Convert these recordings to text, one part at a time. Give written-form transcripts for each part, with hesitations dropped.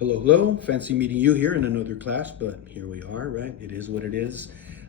Hello, hello. Fancy meeting you here in another class, but here we are, right? It is what it is.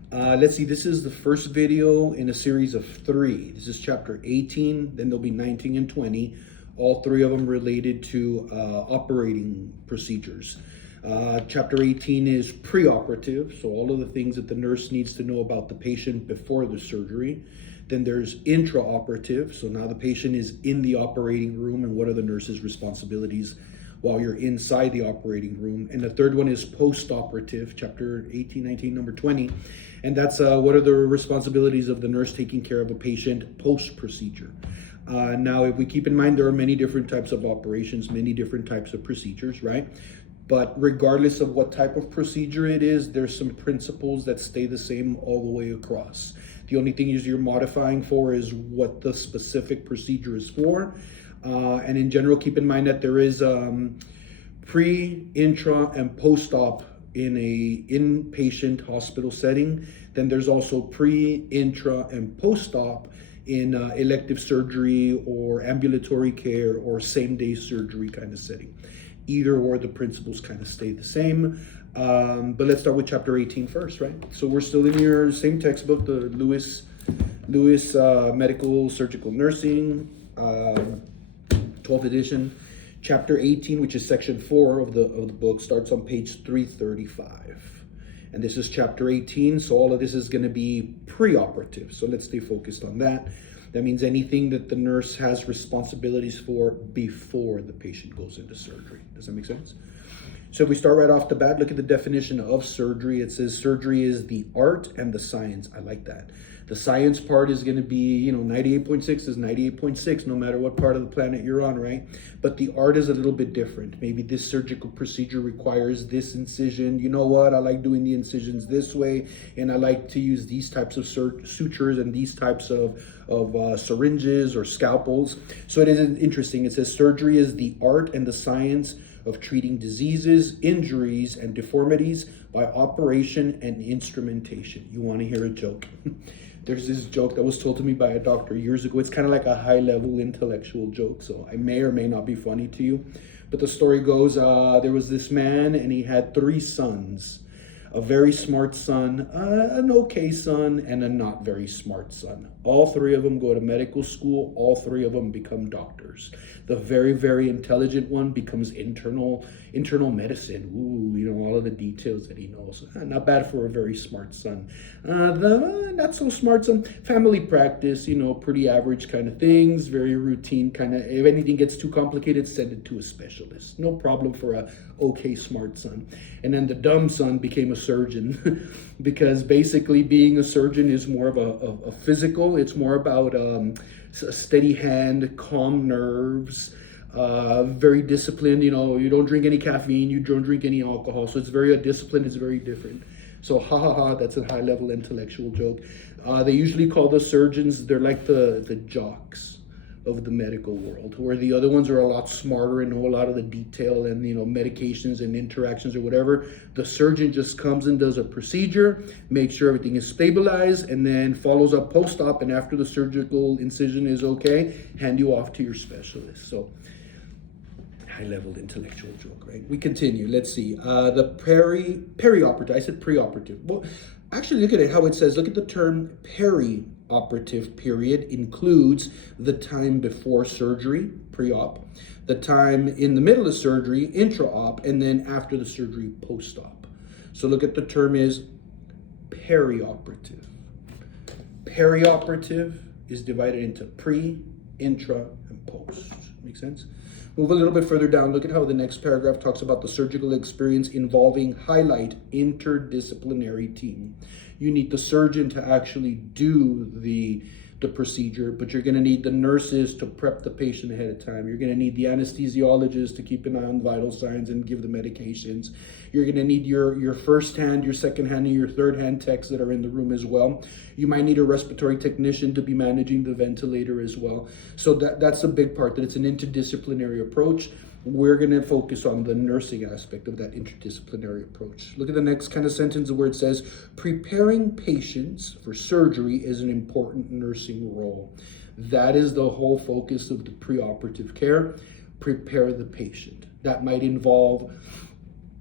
Let's see, this is the first video in a series of 3. This is chapter 18, then there'll be 19 and 20. All 3 of them related to operating procedures. Chapter 18 is preoperative, so all of the things that the nurse needs to know about the patient before the surgery. Then there's intraoperative, so now the patient is in the operating room and what are the nurse's responsibilities while you're inside the operating room. And the third one is post-operative, chapter 18, 19, number 20. And that's what are the responsibilities of the nurse taking care of a patient post-procedure. Now, if we keep in mind, there are many different types of operations, many different types of procedures, right? But regardless of what type of procedure it is, there's some principles that stay the same all the way across. The only thing is you're modifying for is what the specific procedure is for. And in general, keep in mind that there is pre, intra, and post-op in a inpatient hospital setting. Then there's also pre, intra, and post-op in elective surgery or ambulatory care or same-day surgery kind of setting. Either or, the principles kind of stay the same. But let's start with chapter 18 first, right? So we're still in your same textbook, the Lewis Medical Surgical Nursing, 12th edition. Chapter 18, which is section 4 of the book, starts on page 335. And this is chapter 18, so all of this is going to be preoperative. So let's stay focused on that. That means anything that the nurse has responsibilities for before the patient goes into surgery. Does that make sense? So if we start right off the bat, look at the definition of surgery. It says surgery is the art and the science. I like that. The science part is going to be, 98.6 is 98.6, no matter what part of the planet you're on, right? But the art is a little bit different. Maybe this surgical procedure requires this incision. You know what? I like doing the incisions this way, and I like to use these types of sutures and these types of syringes or scalpels. So it is interesting. It says surgery is the art and the science of treating diseases, injuries, and deformities by operation and instrumentation. You want to hear a joke? There's this joke that was told to me by a doctor years ago. It's kind of like a high-level intellectual joke, so I may or may not be funny to you. But the story goes, there was this man, and he had 3 sons. A very smart son, an okay son, and a not very smart son. All 3 of them go to medical school. All 3 of them become doctors. The very, very intelligent one becomes internal medicine. Ooh, all of the details that he knows. Not bad for a very smart son. The not so smart son, family practice, pretty average kind of things, very routine kind of. If anything gets too complicated, send it to a specialist. No problem for a okay smart son. And then the dumb son became a surgeon because basically being a surgeon is more of a physical. It's more about a steady hand, calm nerves, very disciplined. You don't drink any caffeine, you don't drink any alcohol. So it's very disciplined, it's very different. So that's a high level intellectual joke. They usually call the surgeons, they're like the jocks of the medical world, where the other ones are a lot smarter and know a lot of the detail and medications and interactions or whatever. The surgeon just comes and does a procedure, makes sure everything is stabilized, and then follows up post-op, and after the surgical incision is okay, hand you off to your specialist. So high-level intellectual joke, right? We continue. Let's see. The perioperative. I said preoperative. Well, actually, look at it, how it says. Look at the term perioperative period includes the time before surgery, pre-op, the time in the middle of surgery, intra-op, and then after the surgery, post-op. So look at the term is perioperative. Perioperative is divided into pre, intra, and post. Make sense? Move a little bit further down. Look at how the next paragraph talks about the surgical experience involving highlight interdisciplinary team. You need the surgeon to actually do the procedure, but you're going to need the nurses to prep the patient ahead of time. You're going to need the anesthesiologist to keep an eye on vital signs and give the medications. You're going to need your first hand, your second hand, and your third hand techs that are in the room as well. You might need a respiratory technician to be managing the ventilator as well. So that's a big part, that it's an interdisciplinary approach. We're going to focus on the nursing aspect of that interdisciplinary approach. Look at the next kind of sentence where it says, preparing patients for surgery is an important nursing role. That is the whole focus of the preoperative care. Prepare the patient. That might involve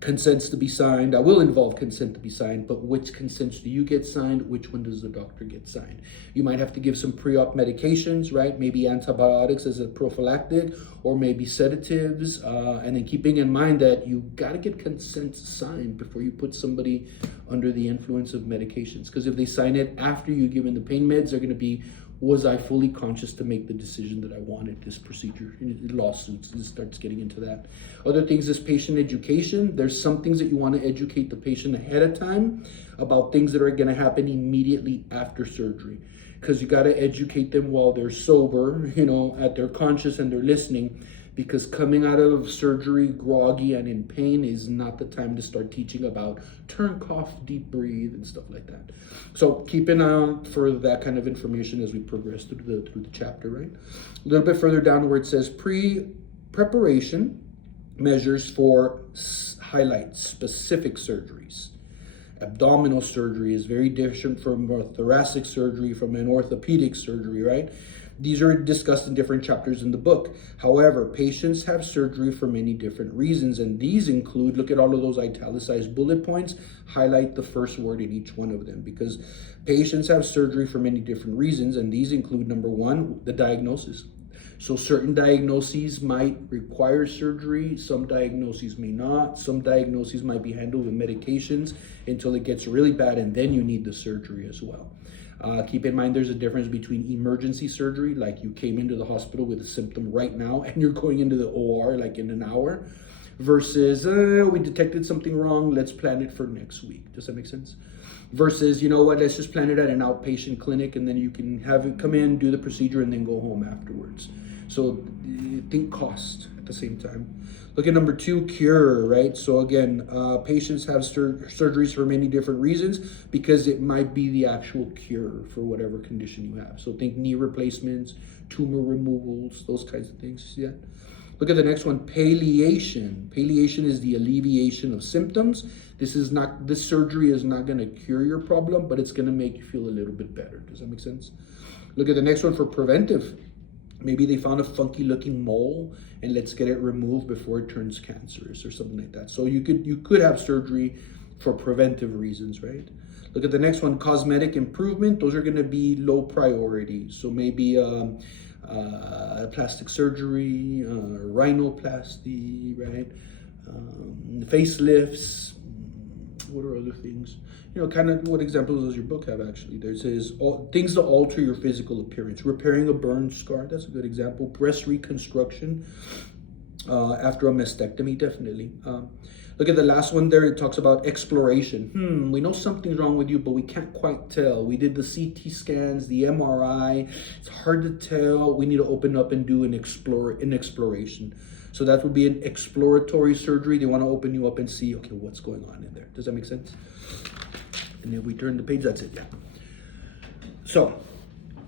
consents to be signed. That will involve consent to be signed, but which consents do you get signed? Which one does the doctor get signed? You might have to give some pre-op medications, right? Maybe antibiotics as a prophylactic, or maybe sedatives. And then keeping in mind that you got to get consent signed before you put somebody under the influence of medications. Because if they sign it after you give them the pain meds, they're going to be, was I fully conscious to make the decision that I wanted this procedure? Lawsuits, it starts getting into that. Other things is patient education. There's some things that you want to educate the patient ahead of time about things that are going to happen immediately after surgery. Because you got to educate them while they're sober, at their conscious and they're listening. Because coming out of surgery groggy and in pain is not the time to start teaching about turn, cough, deep breathe, and stuff like that. So keep an eye out for that kind of information as we progress through the chapter, right? A little bit further down where it says preparation measures for highlight specific surgeries. Abdominal surgery is very different from a thoracic surgery, from an orthopedic surgery, right? These are discussed in different chapters in the book. However, patients have surgery for many different reasons, and these include, look at all of those italicized bullet points, highlight the first word in each one of them, because patients have surgery for many different reasons, and these include, number one, the diagnosis. So certain diagnoses might require surgery, some diagnoses may not, some diagnoses might be handled with medications until it gets really bad, and then you need the surgery as well. Keep in mind there's a difference between emergency surgery, like you came into the hospital with a symptom right now and you're going into the OR like in an hour, versus we detected something wrong, let's plan it for next week. Does that make sense? Versus, you know what, let's just plan it at an outpatient clinic and then you can have it come in, do the procedure, and then go home afterwards. So think cost at the same time. Look at number two, cure, right? So again, patients have surgeries for many different reasons because it might be the actual cure for whatever condition you have. So think knee replacements, tumor removals, those kinds of things. See that? Look at the next one, palliation. Palliation is the alleviation of symptoms. This surgery is not going to cure your problem, but it's going to make you feel a little bit better. Does that make sense? Look at the next one for preventive. Maybe they found a funky looking mole and let's get it removed before it turns cancerous or something like that. So you could have surgery for preventive reasons, right? Look at the next one, cosmetic improvement. Those are going to be low priority. So maybe plastic surgery, rhinoplasty, right? Facelifts. What are other things? Kind of what examples does your book have actually? There says things to alter your physical appearance. Repairing a burn scar, that's a good example. Breast reconstruction after a mastectomy, definitely. Look at the last one there, it talks about exploration. We know something's wrong with you, but we can't quite tell. We did the CT scans, the MRI, it's hard to tell. We need to open up and do an exploration. So that would be an exploratory surgery. They want to open you up and see, okay, what's going on in there. Does that make sense? And if we turn the page, that's it. Yeah. So,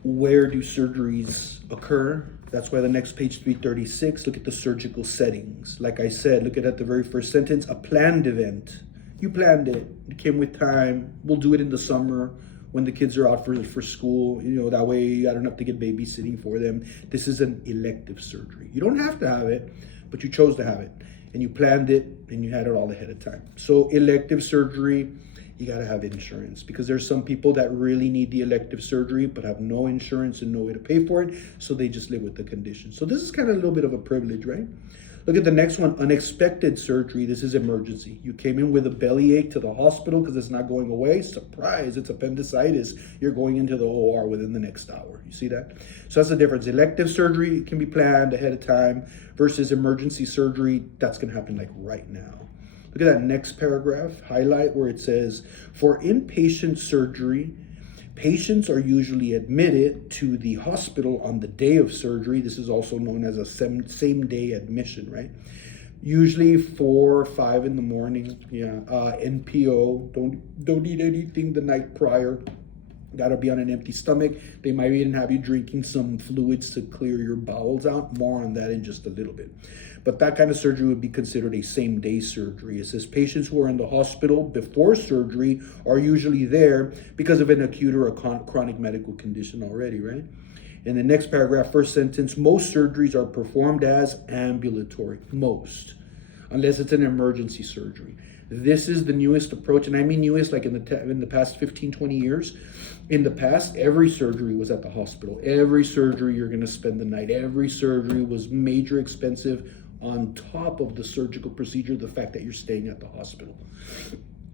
where do surgeries occur? That's why the next page, 336, look at the surgical settings. Like I said, look at the very first sentence, a planned event. You planned it. It came with time. We'll do it in the summer when the kids are out for school. That way I don't have to get babysitting for them. This is an elective surgery. You don't have to have it, but you chose to have it. And you planned it and you had it all ahead of time. So elective surgery, you got to have insurance, because there's some people that really need the elective surgery but have no insurance and no way to pay for it, so they just live with the condition. So this is kind of a little bit of a privilege, right? Look at the next one, unexpected surgery. This is emergency. You came in with a bellyache to the hospital because it's not going away. Surprise, it's appendicitis. You're going into the OR within the next hour. You see that? So that's the difference. Elective surgery can be planned ahead of time versus emergency surgery. That's going to happen like right now. Look at that next paragraph, highlight where it says, for inpatient surgery, patients are usually admitted to the hospital on the day of surgery. This is also known as a same-day admission, right? Usually 4 or 5 in the morning. Yeah, NPO. Don't eat anything the night prior. Got to be on an empty stomach. They might even have you drinking some fluids to clear your bowels out. More on that in just a little bit. But that kind of surgery would be considered a same-day surgery. It says patients who are in the hospital before surgery are usually there because of an acute or a chronic medical condition already, right? In the next paragraph, first sentence, most surgeries are performed as ambulatory. Most. unless it's an emergency surgery. This is the newest approach, and I mean newest like in the past 15, 20 years. In the past, every surgery was at the hospital. Every surgery, you're going to spend the night. Every surgery was major expensive on top of the surgical procedure, the fact that you're staying at the hospital.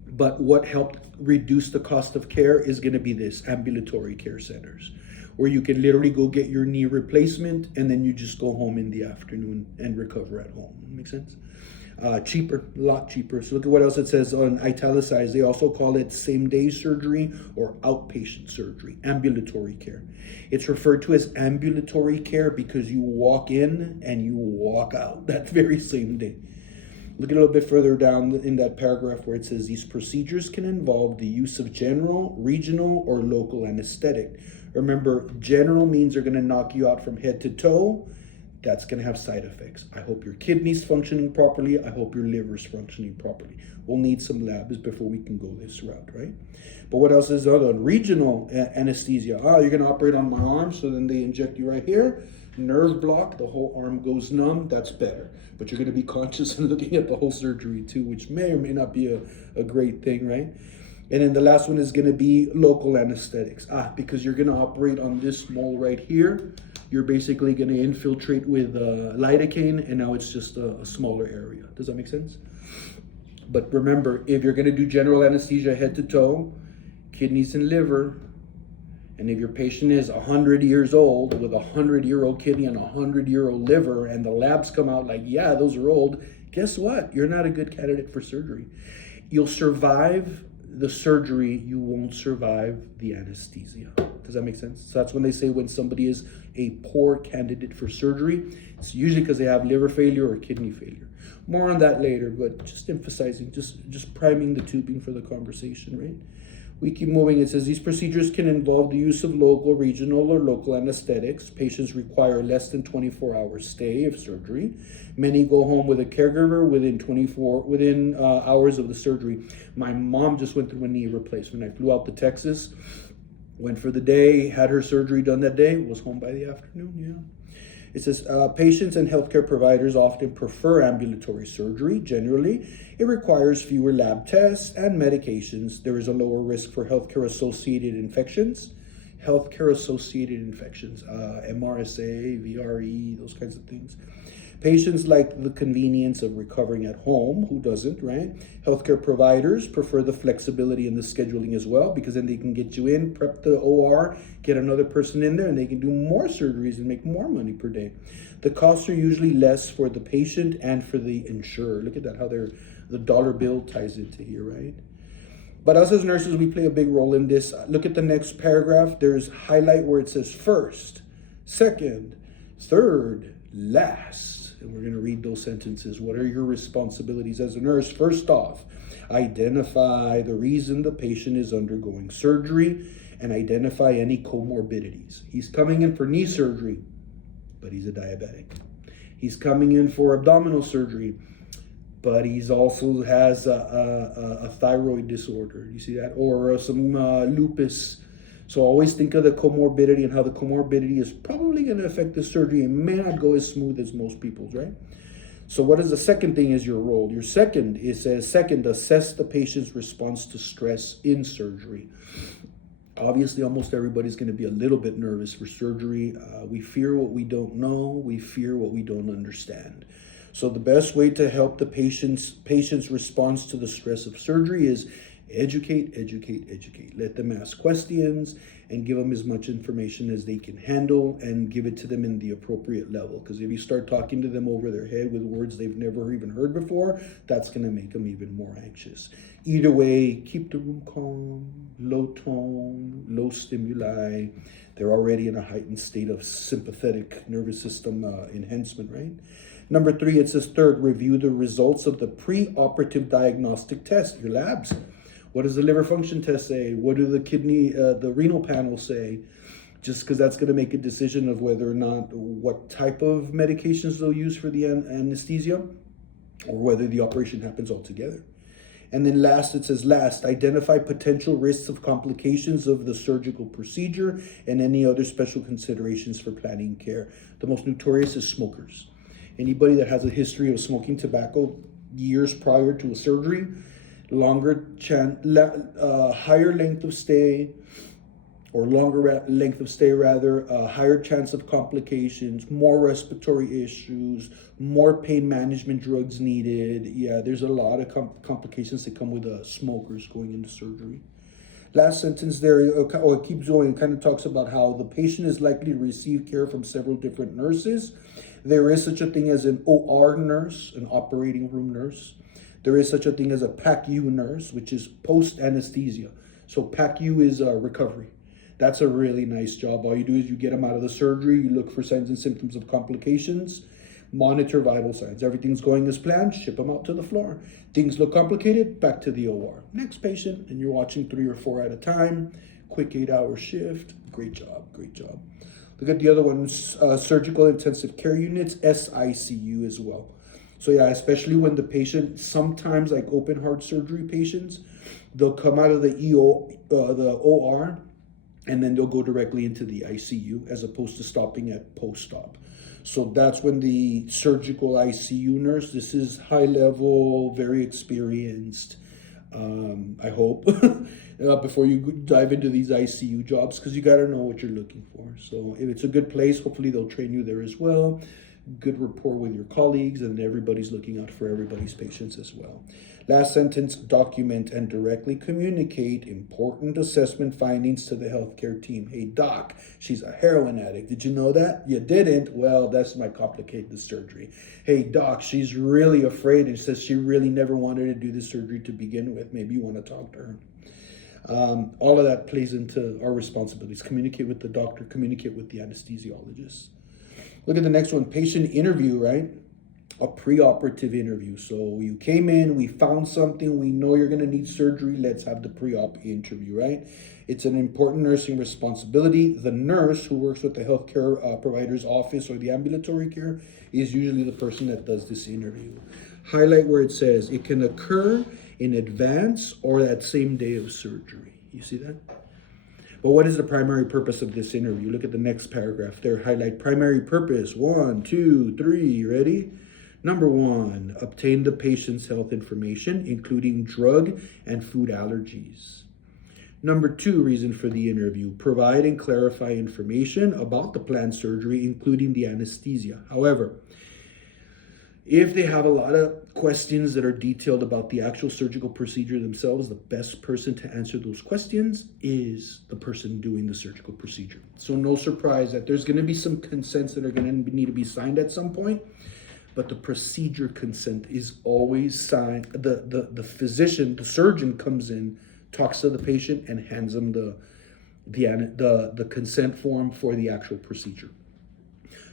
But what helped reduce the cost of care is going to be this ambulatory care centers, where you can literally go get your knee replacement and then you just go home in the afternoon and recover at home. Make sense? Cheaper, a lot cheaper. So look at what else it says on italicized. They also call it same-day surgery or outpatient surgery, ambulatory care. It's referred to as ambulatory care because you walk in and you walk out that very same day. Look a little bit further down in that paragraph where it says these procedures can involve the use of general, regional, or local anesthetic. Remember, general means they're going to knock you out from head to toe. That's going to have side effects. I hope your kidney's functioning properly. I hope your liver's functioning properly. We'll need some labs before we can go this route, right? But what else is other than regional anesthesia? You're going to operate on my arm, so then they inject you right here. Nerve block, the whole arm goes numb. That's better. But you're going to be conscious and looking at the whole surgery too, which may or may not be a great thing, right? And then the last one is going to be local anesthetics. Because you're going to operate on this mole right here. You're basically going to infiltrate with lidocaine, and now it's just a smaller area. Does that make sense? But remember, if you're going to do general anesthesia head to toe, kidneys and liver, and if your patient is 100 years old with a 100-year-old kidney and a 100-year-old liver, and the labs come out like, yeah, those are old, guess what? You're not a good candidate for surgery. You'll survive the surgery, you won't survive the anesthesia. Does that make sense? So that's when they say when somebody is a poor candidate for surgery, it's usually because they have liver failure or kidney failure. More on that later, but just emphasizing, just priming the tubing for the conversation, right? We keep moving. It says these procedures can involve the use of local, regional, or local anesthetics. Patients require less than 24 hours stay of surgery. Many go home with a caregiver within hours of the surgery. My mom just went through a knee replacement. I flew out to Texas, went for the day, had her surgery done that day, was home by the afternoon. Yeah. It says patients and healthcare providers often prefer ambulatory surgery. Generally, it requires fewer lab tests and medications. There is a lower risk for healthcare-associated infections. Healthcare-associated infections, MRSA, VRE, those kinds of things. Patients like the convenience of recovering at home. Who doesn't, right? Healthcare providers prefer the flexibility in the scheduling as well, because then they can get you in, prep the OR, get another person in there, and they can do more surgeries and make more money per day. The costs are usually less for the patient and for the insurer. Look at that, how the dollar bill ties into here, right? But us as nurses, we play a big role in this. Look at the next paragraph. There's highlight where it says first, second, third, last. And we're going to read those sentences. What are your responsibilities as a nurse? First off, identify the reason the patient is undergoing surgery and identify any comorbidities. He's coming in for knee surgery, but he's a diabetic. He's coming in for abdominal surgery, but he's also has a thyroid disorder. You see that? Or some lupus. So always think of the comorbidity and how the comorbidity is probably going to affect the surgery and may not go as smooth as most people's, right? So what is the second thing is your role? Your second, it says, second, assess the patient's response to stress in surgery. Obviously, almost everybody's going to be a little bit nervous for surgery. We fear what we don't know. We fear what we don't understand. So the best way to help the patient's response to the stress of surgery is educate. Let them ask questions and give them as much information as they can handle and give it to them in the appropriate level. Because if you start talking to them over their head with words they've never even heard before, that's going to make them even more anxious. Either way, keep the room calm, low tone, low stimuli. They're already in a heightened state of sympathetic nervous system enhancement, right? Number 3, it says third, review the results of the preoperative diagnostic test, your labs. What does the liver function test say? What do the renal panel say? Just because that's going to make a decision of whether or not, what type of medications they'll use for the anesthesia, or whether the operation happens altogether. And then last, it says last, identify potential risks of complications of the surgical procedure and any other special considerations for planning care. The most notorious is smokers. Anybody that has a history of smoking tobacco, years prior to a surgery, higher length of stay, or longer length of stay rather, higher chance of complications, more respiratory issues, more pain management drugs needed. Yeah, there's a lot of complications that come with smokers going into surgery. Last sentence there, it keeps going, it kind of talks about how the patient is likely to receive care from several different nurses. There is such a thing as an OR nurse, an operating room nurse. There is such a thing as a PACU nurse, which is post-anesthesia. So PACU is recovery. That's a really nice job. All you do is you get them out of the surgery, you look for signs and symptoms of complications, monitor vital signs. Everything's going as planned, ship them out to the floor. Things look complicated, back to the OR. Next patient, and you're watching 3 or 4 at a time. Quick 8-hour shift. Great job, great job. Look at the other ones, surgical intensive care units, SICU as well. So yeah, especially when the patient, sometimes like open heart surgery patients, they'll come out of the OR, and then they'll go directly into the ICU as opposed to stopping at post-op. So that's when the surgical ICU nurse, this is high level, very experienced, I hope, before you dive into these ICU jobs, because you got to know what you're looking for. So if it's a good place, hopefully they'll train you there as well. Good rapport with your colleagues, and everybody's looking out for everybody's patients as well. Last sentence, document and directly communicate important assessment findings to the healthcare team. Hey doc, she's a heroin addict. Did you know that? You didn't? Well, that's might complicate the surgery. Hey doc, she's really afraid and says she really never wanted to do the surgery to begin with. Maybe you want to talk to her. All of that plays into our responsibilities. Communicate with the doctor, communicate with the anesthesiologist. Look at the next one, patient interview, right? A preoperative interview. So you came in, we found something, we know you're going to need surgery, let's have the pre-op interview, right? It's an important nursing responsibility. The nurse who works with the healthcare provider's office or the ambulatory care is usually the person that does this interview. Highlight where it says it can occur in advance or that same day of surgery. You see that? But what is the primary purpose of this interview? Look at the next paragraph there. Highlight primary purpose. 1, 2, 3. Ready? Number 1, obtain the patient's health information, including drug and food allergies. Number 2, reason for the interview, provide and clarify information about the planned surgery, including the anesthesia. However, if they have a lot of questions that are detailed about the actual surgical procedure themselves, the best person to answer those questions is the person doing the surgical procedure. So no surprise that there's going to be some consents that are going to need to be signed at some point, but the procedure consent is always signed. The physician, the surgeon comes in, talks to the patient, and hands them the consent form for the actual procedure.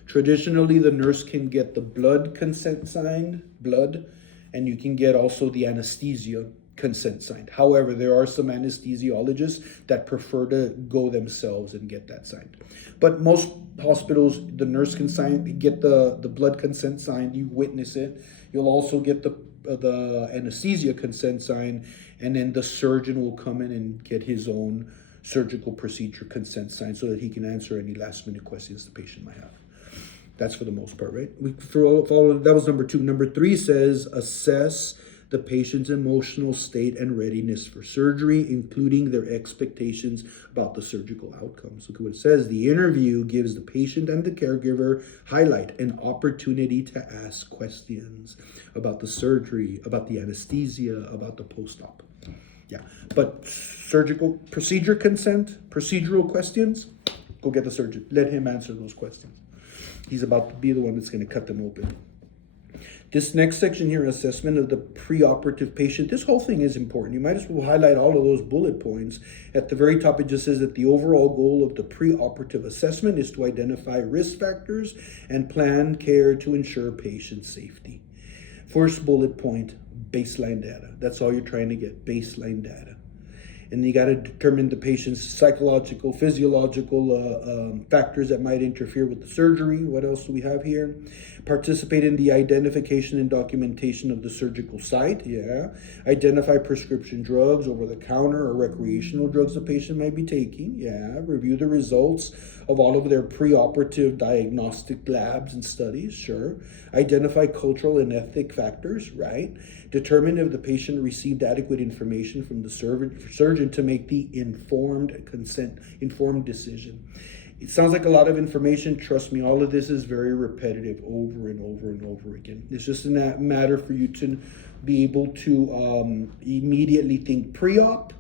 Traditionally, the nurse can get the blood consent signed, and you can get also the anesthesia consent signed. However, there are some anesthesiologists that prefer to go themselves and get that signed. But most hospitals, the nurse can get the blood consent signed, you witness it. You'll also get the anesthesia consent signed, and then the surgeon will come in and get his own surgical procedure consent signed so that he can answer any last minute questions the patient might have. That's for the most part, right? That was number 2. Number 3 says assess the patient's emotional state and readiness for surgery, including their expectations about the surgical outcomes. Look at what it says. The interview gives the patient and the caregiver highlight an opportunity to ask questions about the surgery, about the anesthesia, about the post-op. Yeah, but surgical procedure consent, procedural questions, go get the surgeon. Let him answer those questions. He's about to be the one that's going to cut them open. This next section here, assessment of the preoperative patient, this whole thing is important. You might as well highlight all of those bullet points. At the very top, it just says that the overall goal of the preoperative assessment is to identify risk factors and plan care to ensure patient safety. First bullet point, baseline data. That's all you're trying to get, baseline data. And you got to determine the patient's psychological, physiological factors that might interfere with the surgery. What else do we have here? Participate in the identification and documentation of the surgical site. Yeah. Identify prescription drugs, over-the-counter or recreational drugs the patient might be taking. Yeah. Review the results of all of their preoperative diagnostic labs and studies. Sure. Identify cultural and ethnic factors. Right. Determine if the patient received adequate information from the surgeon to make the informed decision. It sounds like a lot of information. Trust me, all of this is very repetitive over and over and over again. It's just a matter for you to be able to immediately think pre-op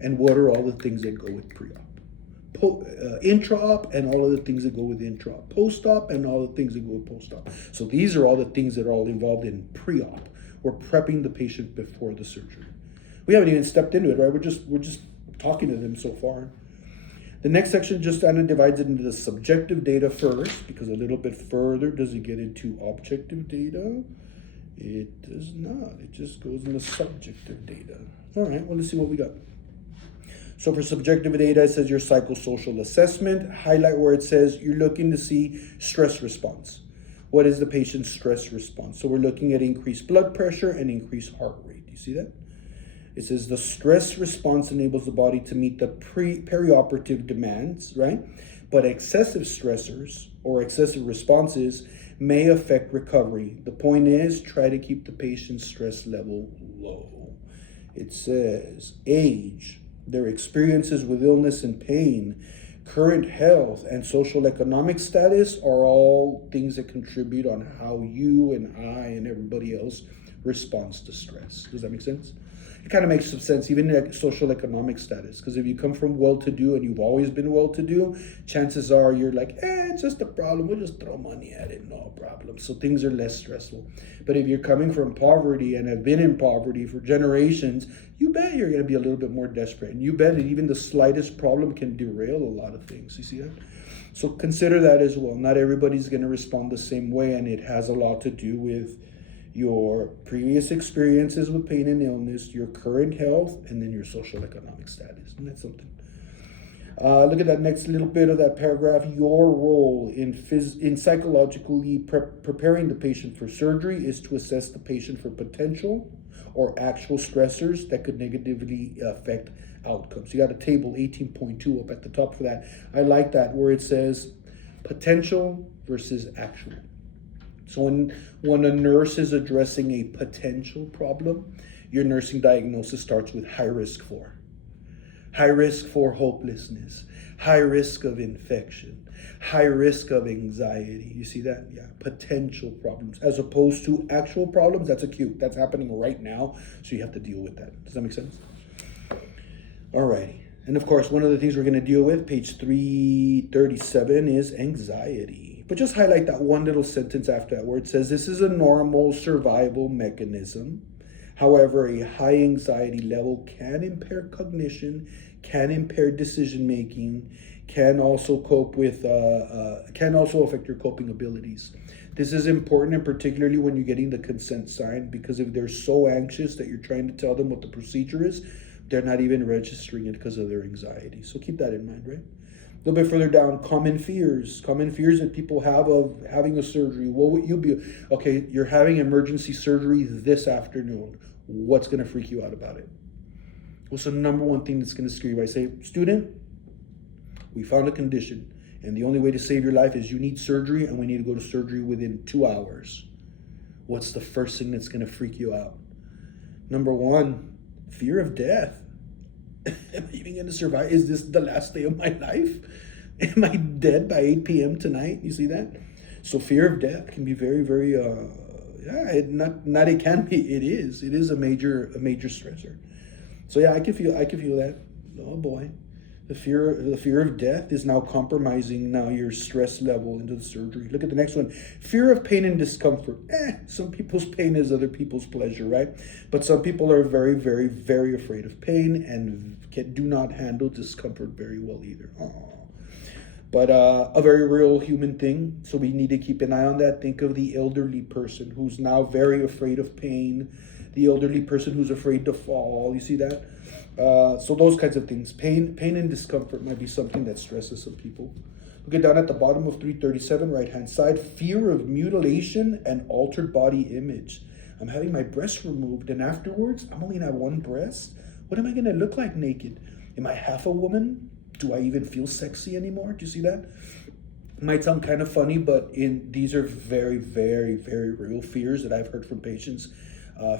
and what are all the things that go with pre-op. Intra-op and all of the things that go with intra-op. Post-op and all the things that go with post-op. So these are all the things that are all involved in pre-op. We're prepping the patient before the surgery. We haven't even stepped into it, right? We're just talking to them so far. The next section just kind of divides it into the subjective data first, because a little bit further does it get into objective data? It does not. It just goes into subjective data. All right, well, let's see what we got. So for subjective data, it says your psychosocial assessment. Highlight where it says you're looking to see stress response. What is the patient's stress response? So we're looking at increased blood pressure and increased heart rate. You see that? It says the stress response enables the body to meet the perioperative demands, right? But excessive stressors or excessive responses may affect recovery. The point is, try to keep the patient's stress level low. It says age, their experiences with illness and pain, current health, and social economic status are all things that contribute on how you and I and everybody else responds to stress. Does that make sense? It kind of makes some sense, even like social economic status, because if you come from well-to-do and you've always been well-to-do, chances are you're like, it's just a problem, we'll just throw money at it, no problem. So things are less stressful. But if you're coming from poverty and have been in poverty for generations, you bet you're going to be a little bit more desperate. And you bet that even the slightest problem can derail a lot of things. You see that? So consider that as well. Not everybody's going to respond the same way, and it has a lot to do with your previous experiences with pain and illness, your current health, and then your social economic status. And that's something. Look at that next little bit of that paragraph. Your role in psychologically preparing the patient for surgery is to assess the patient for potential or actual stressors that could negatively affect outcomes. You got a table 18.2 up at the top for that. I like that, where it says potential versus actual. So when a nurse is addressing a potential problem, your nursing diagnosis starts with high risk for hopelessness, high risk of infection, high risk of anxiety. You see that? Yeah, potential problems, as opposed to actual problems. That's acute. That's happening right now, so you have to deal with that. Does that make sense? Alrighty. And of course, one of the things we're going to deal with, page 337, is anxiety. But just highlight that one little sentence after that where it says this is a normal survival mechanism. However, a high anxiety level can impair cognition, can impair decision making, can also can also affect your coping abilities. This is important, and particularly when you're getting the consent signed, because if they're so anxious that you're trying to tell them what the procedure is, they're not even registering it because of their anxiety. So keep that in mind, right? A little bit further down, common fears that people have of having a surgery. What would you be? Okay, you're having emergency surgery this afternoon. What's going to freak you out about it? What's the number one thing that's going to scare you? I say, student, we found a condition, and the only way to save your life is you need surgery, and we need to go to surgery within 2 hours. What's the first thing that's going to freak you out? Number one, fear of death. Am I even going to survive? Is this the last day of my life? Am I dead by 8 p.m. tonight? You see that? So fear of death can be very, very, it can be. It is. It is a major stressor. So yeah, I can feel that. Oh boy, the fear of death is now compromising your stress level into the surgery. Look at the next one. Fear of pain and discomfort. Some people's pain is other people's pleasure, right? But some people are very, very, very afraid of pain and do not handle discomfort very well either. But a very real human thing. So we need to keep an eye on that. Think of the elderly person who's now very afraid of pain. The elderly person who's afraid to fall. You see that? So those kinds of things. Pain and discomfort might be something that stresses some people. Look at down at the bottom of 337, right hand side. Fear of mutilation and altered body image. I'm having my breast removed, and afterwards, I'm only gonna have one breast. What am I gonna look like naked? Am I half a woman? Do I even feel sexy anymore? Do you see that? It might sound kind of funny, but these are very, very, very real fears that I've heard from patients,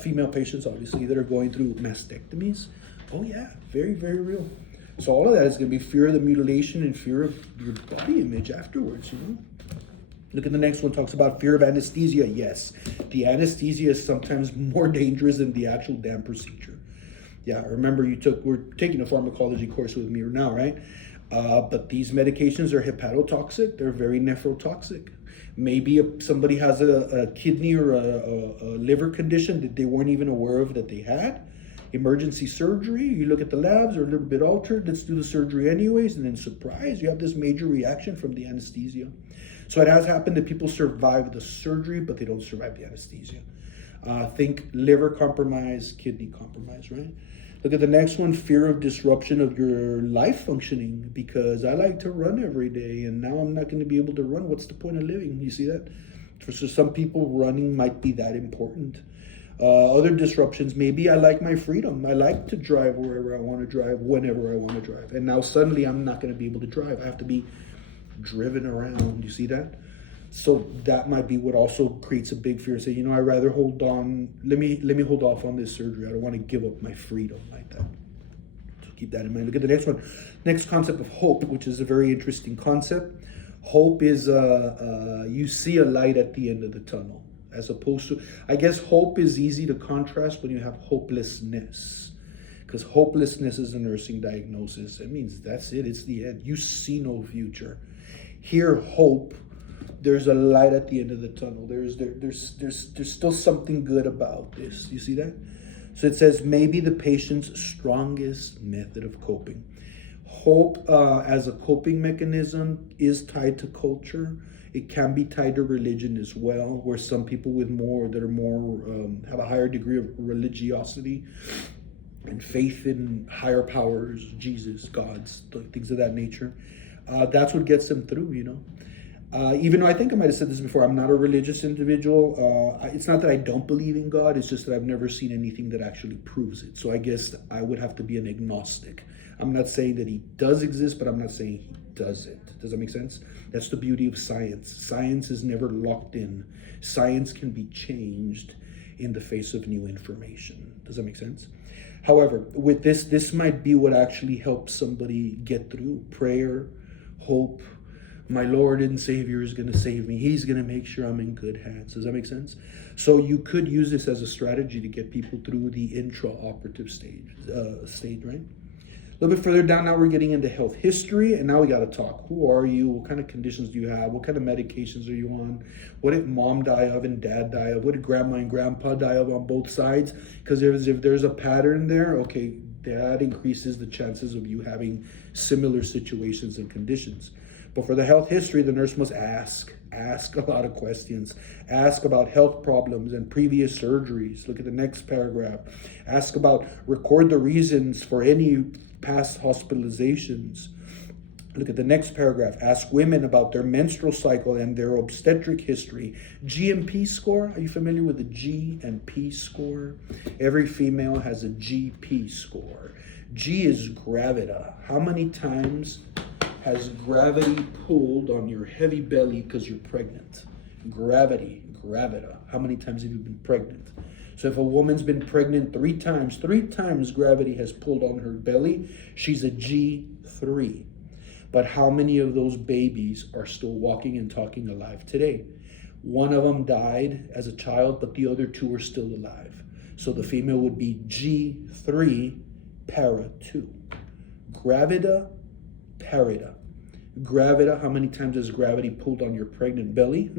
female patients, obviously, that are going through mastectomies. Oh yeah, very, very real. So all of that is going to be fear of the mutilation and fear of your body image afterwards, you know? Look at the next one, talks about fear of anesthesia. Yes, the anesthesia is sometimes more dangerous than the actual damn procedure. Yeah, remember we're taking a pharmacology course with me now, right? But these medications are hepatotoxic. They're very nephrotoxic. Maybe somebody has a kidney or a liver condition that they weren't even aware of that they had. Emergency surgery, you look at the labs, are a little bit altered. Let's do the surgery anyways, and then surprise, you have this major reaction from the anesthesia. So it has happened that people survive the surgery, but they don't survive the anesthesia. Think liver compromise, kidney compromise, right? Look at the next one, fear of disruption of your life functioning, because I like to run every day and now I'm not going to be able to run. What's the point of living? You see that? For some people, running might be that important. Other disruptions, maybe I like my freedom. I like to drive wherever I want to drive, whenever I want to drive. And now suddenly I'm not going to be able to drive. I have to be driven around. You see that? So that might be what also creates a big fear. Say, you know, I'd rather hold on. Let me hold off on this surgery. I don't want to give up my freedom like that. So keep that in mind. Look at the next one. Next concept of hope, which is a very interesting concept. Hope is you see a light at the end of the tunnel, as opposed to, I guess hope is easy to contrast when you have hopelessness. Because hopelessness is a nursing diagnosis. It means that's it. It's the end. You see no future. Here, hope, there's a light at the end of the tunnel. There's still something good about this. You see that? So it says maybe the patient's strongest method of coping. Hope as a coping mechanism is tied to culture. It can be tied to religion as well, where some people have a higher degree of religiosity and faith in higher powers, Jesus, gods, things of that nature. That's what gets them through, you know. Even though I think I might have said this before, I'm not a religious individual. It's not that I don't believe in God, it's just that I've never seen anything that actually proves it. So I guess I would have to be an agnostic. I'm not saying that he does exist, but I'm not saying he doesn't. Does that make sense? That's the beauty of science. Science is never locked in. Science can be changed in the face of new information. Does that make sense? However, with this might be what actually helps somebody get through. Prayer, hope. My Lord and Savior is going to save me. He's going to make sure I'm in good hands. Does that make sense? So you could use this as a strategy to get people through the intraoperative stage, right? A little bit further down, now we're getting into health history, and now we got to talk. Who are you? What kind of conditions do you have? What kind of medications are you on? What did mom die of and dad die of? What did grandma and grandpa die of on both sides? Because if there's a pattern there, okay, that increases the chances of you having similar situations and conditions. But for the health history, the nurse must ask a lot of questions. Ask about health problems and previous surgeries. Look at the next paragraph. Record the reasons for any past hospitalizations. Look at the next paragraph. Ask women about their menstrual cycle and their obstetric history. GMP score. Are you familiar with the G and P score? Every female has a GP score. G is gravida. How many times has gravity pulled on your heavy belly because you're pregnant? Gravida. How many times have you been pregnant? So if a woman's been pregnant three times gravity has pulled on her belly, she's a G3. But how many of those babies are still walking and talking alive today? One of them died as a child, but the other two are still alive. So the female would be G3, para 2. Gravida, parida. Gravida, how many times has gravity pulled on your pregnant belly?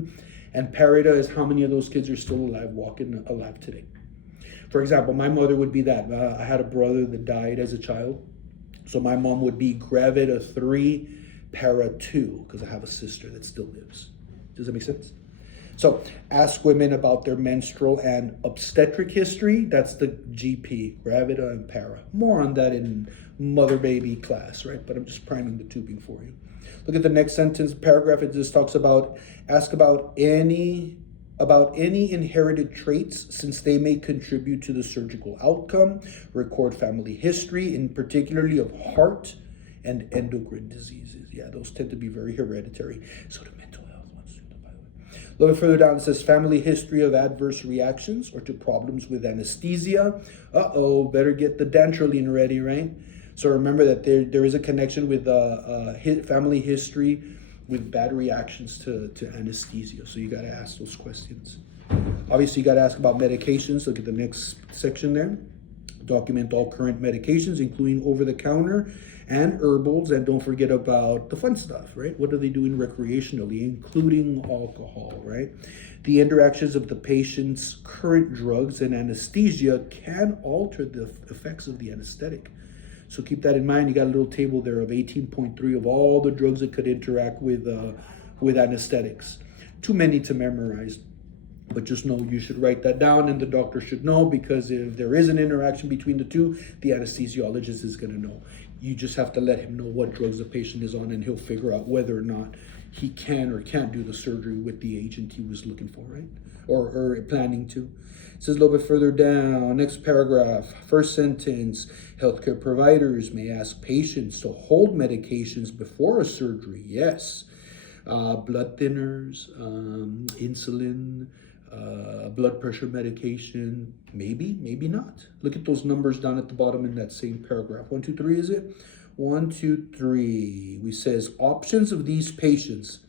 And parida is how many of those kids are still alive, walking alive today. For example, my mother would be that. I had a brother that died as a child. So my mom would be gravida 3, para 2, because I have a sister that still lives. Does that make sense? So ask women about their menstrual and obstetric history. That's the GP, gravida and para. More on that in mother baby class, right? But I'm just priming the tubing for you. Look at the next sentence, paragraph. It just talks about, ask about any inherited traits since they may contribute to the surgical outcome. Record family history, in particularly of heart and endocrine diseases. Yeah, those tend to be very hereditary. So the mental health ones, by the way. A little bit further down, it says family history of adverse reactions or to problems with anesthesia. Better get the dantrolene ready, right? So remember that there is a connection with family history with bad reactions to anesthesia. So you got to ask those questions. Obviously, you got to ask about medications. Look at the next section there. Document all current medications, including over-the-counter and herbals. And don't forget about the fun stuff, right? What are they doing recreationally, including alcohol, right? The interactions of the patient's current drugs and anesthesia can alter the effects of the anesthetic. So keep that in mind. You got a little table there of 18.3 of all the drugs that could interact with anesthetics. Too many to memorize, but just know you should write that down, and the doctor should know, because if there is an interaction between the two, the anesthesiologist is going to know. You just have to let him know what drugs the patient is on, and he'll figure out whether or not he can or can't do the surgery with the agent he was looking for, right? Or planning to. It says a little bit further down, next paragraph, first sentence, healthcare providers may ask patients to hold medications before a surgery. Yes. Blood thinners, insulin, blood pressure medication, maybe not. Look at those numbers down at the bottom in that same paragraph. 1, 2, 3, is it? 1, 2, 3. We says options of these patients,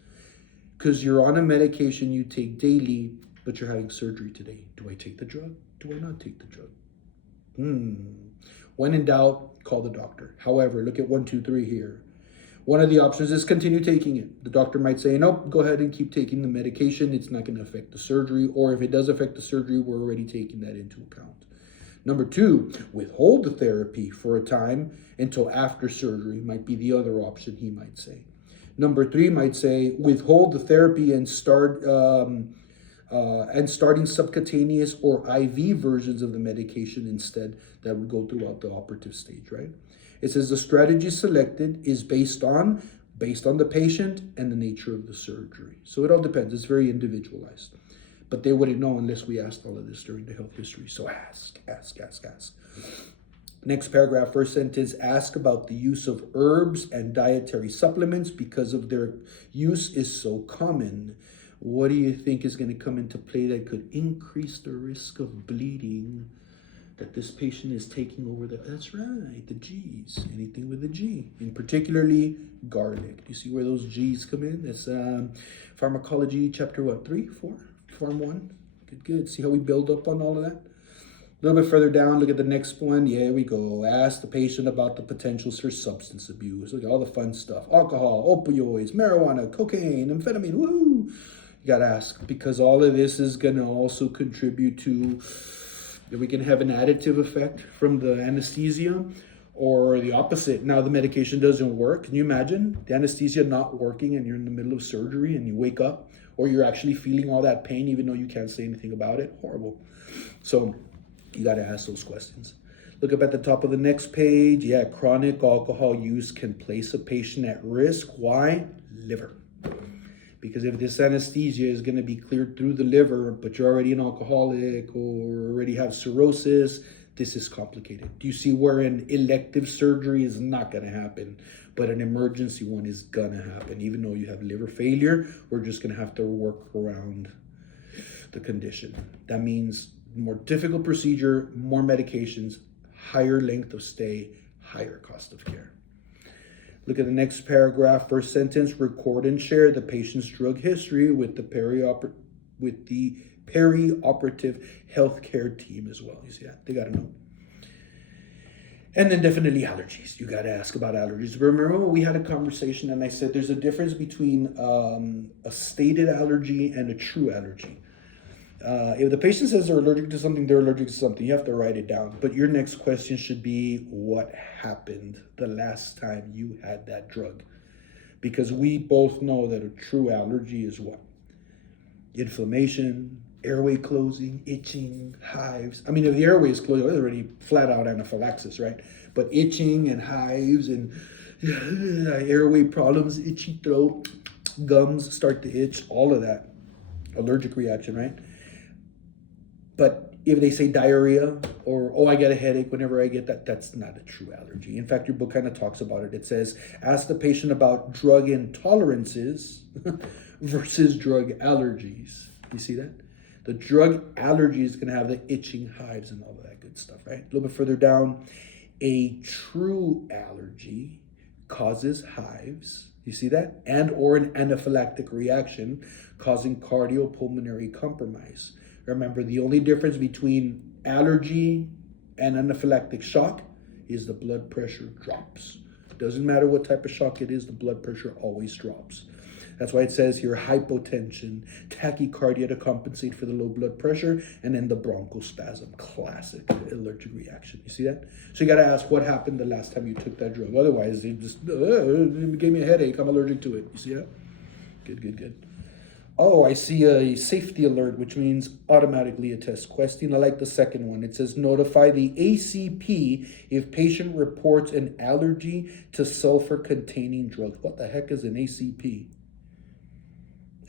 because you're on a medication you take daily, but you're having surgery today. Do I take the drug? Do I not take the drug? When in doubt, call the doctor. However, look at 1, 2, 3 here. One of the options is continue taking it. The doctor might say, nope, go ahead and keep taking the medication. It's not going to affect the surgery. Or if it does affect the surgery, we're already taking that into account. Number 2, withhold the therapy for a time until after surgery might be the other option, he might say. Number 3 might say, withhold the therapy and starting subcutaneous or IV versions of the medication instead that would go throughout the operative stage, right? It says the strategy selected is based on the patient and the nature of the surgery. So it all depends. It's very individualized. But they wouldn't know unless we asked all of this during the health history. So ask. Next paragraph, first sentence, ask about the use of herbs and dietary supplements because of their use is so common. What do you think is going to come into play that could increase the risk of bleeding that this patient is taking over that's right, the G's, anything with a G, and particularly garlic. Do you see where those G's come in? That's pharmacology chapter 3, 4, form 1. Good. See how we build up on all of that? A little bit further down, look at the next one. Yeah, we go. Ask the patient about the potentials for substance abuse. Look at all the fun stuff. Alcohol, opioids, marijuana, cocaine, amphetamine, woo! You gotta ask, because all of this is gonna also contribute to that we can have an additive effect from the anesthesia, or the opposite. Now the medication doesn't work. Can you imagine the anesthesia not working and you're in the middle of surgery and you wake up, or you're actually feeling all that pain even though you can't say anything about it? Horrible. So you got to ask those questions. Look up at the top of the next page. Yeah, chronic alcohol use can place a patient at risk. Why? Liver. Because if this anesthesia is going to be cleared through the liver, but you're already an alcoholic or already have cirrhosis, this is complicated. Do you see where an elective surgery is not going to happen, but an emergency one is going to happen? Even though you have liver failure, we're just going to have to work around the condition. That means more difficult procedure, more medications, higher length of stay, higher cost of care. Look at the next paragraph, first sentence, record and share the patient's drug history with the perioperative healthcare team as well. You see that? They got to know. And then definitely allergies. You got to ask about allergies. Remember when we had a conversation and I said there's a difference between a stated allergy and a true allergy. If the patient says they're allergic to something, they're allergic to something. You have to write it down. But your next question should be, what happened the last time you had that drug? Because we both know that a true allergy is what? inflammation, airway closing, itching, hives. I mean, if the airway is closed, it's already flat out anaphylaxis, right? But itching and hives and airway problems, itchy throat, gums start to itch, all of that, allergic reaction, right? But if they say diarrhea or, oh, I get a headache whenever I get that, that's not a true allergy. In fact, your book kind of talks about it. It says, ask the patient about drug intolerances versus drug allergies. You see that? The drug allergy is going to have the itching, hives, and all of that good stuff, right? A little bit further down, a true allergy causes hives. You see that? And or an anaphylactic reaction causing cardiopulmonary compromise. Remember, the only difference between allergy and anaphylactic shock is the blood pressure drops. It doesn't matter what type of shock it is, the blood pressure always drops. That's why it says here hypotension, tachycardia to compensate for the low blood pressure, and then the bronchospasm, classic allergic reaction. You see that? So you got to ask what happened the last time you took that drug. Otherwise, it just it gave me a headache. I'm allergic to it. You see that? Good, good, good. Oh, I see a safety alert, which means automatically a test question. I like the second one. It says notify the ACP if patient reports an allergy to sulfur-containing drugs. What the heck is an ACP?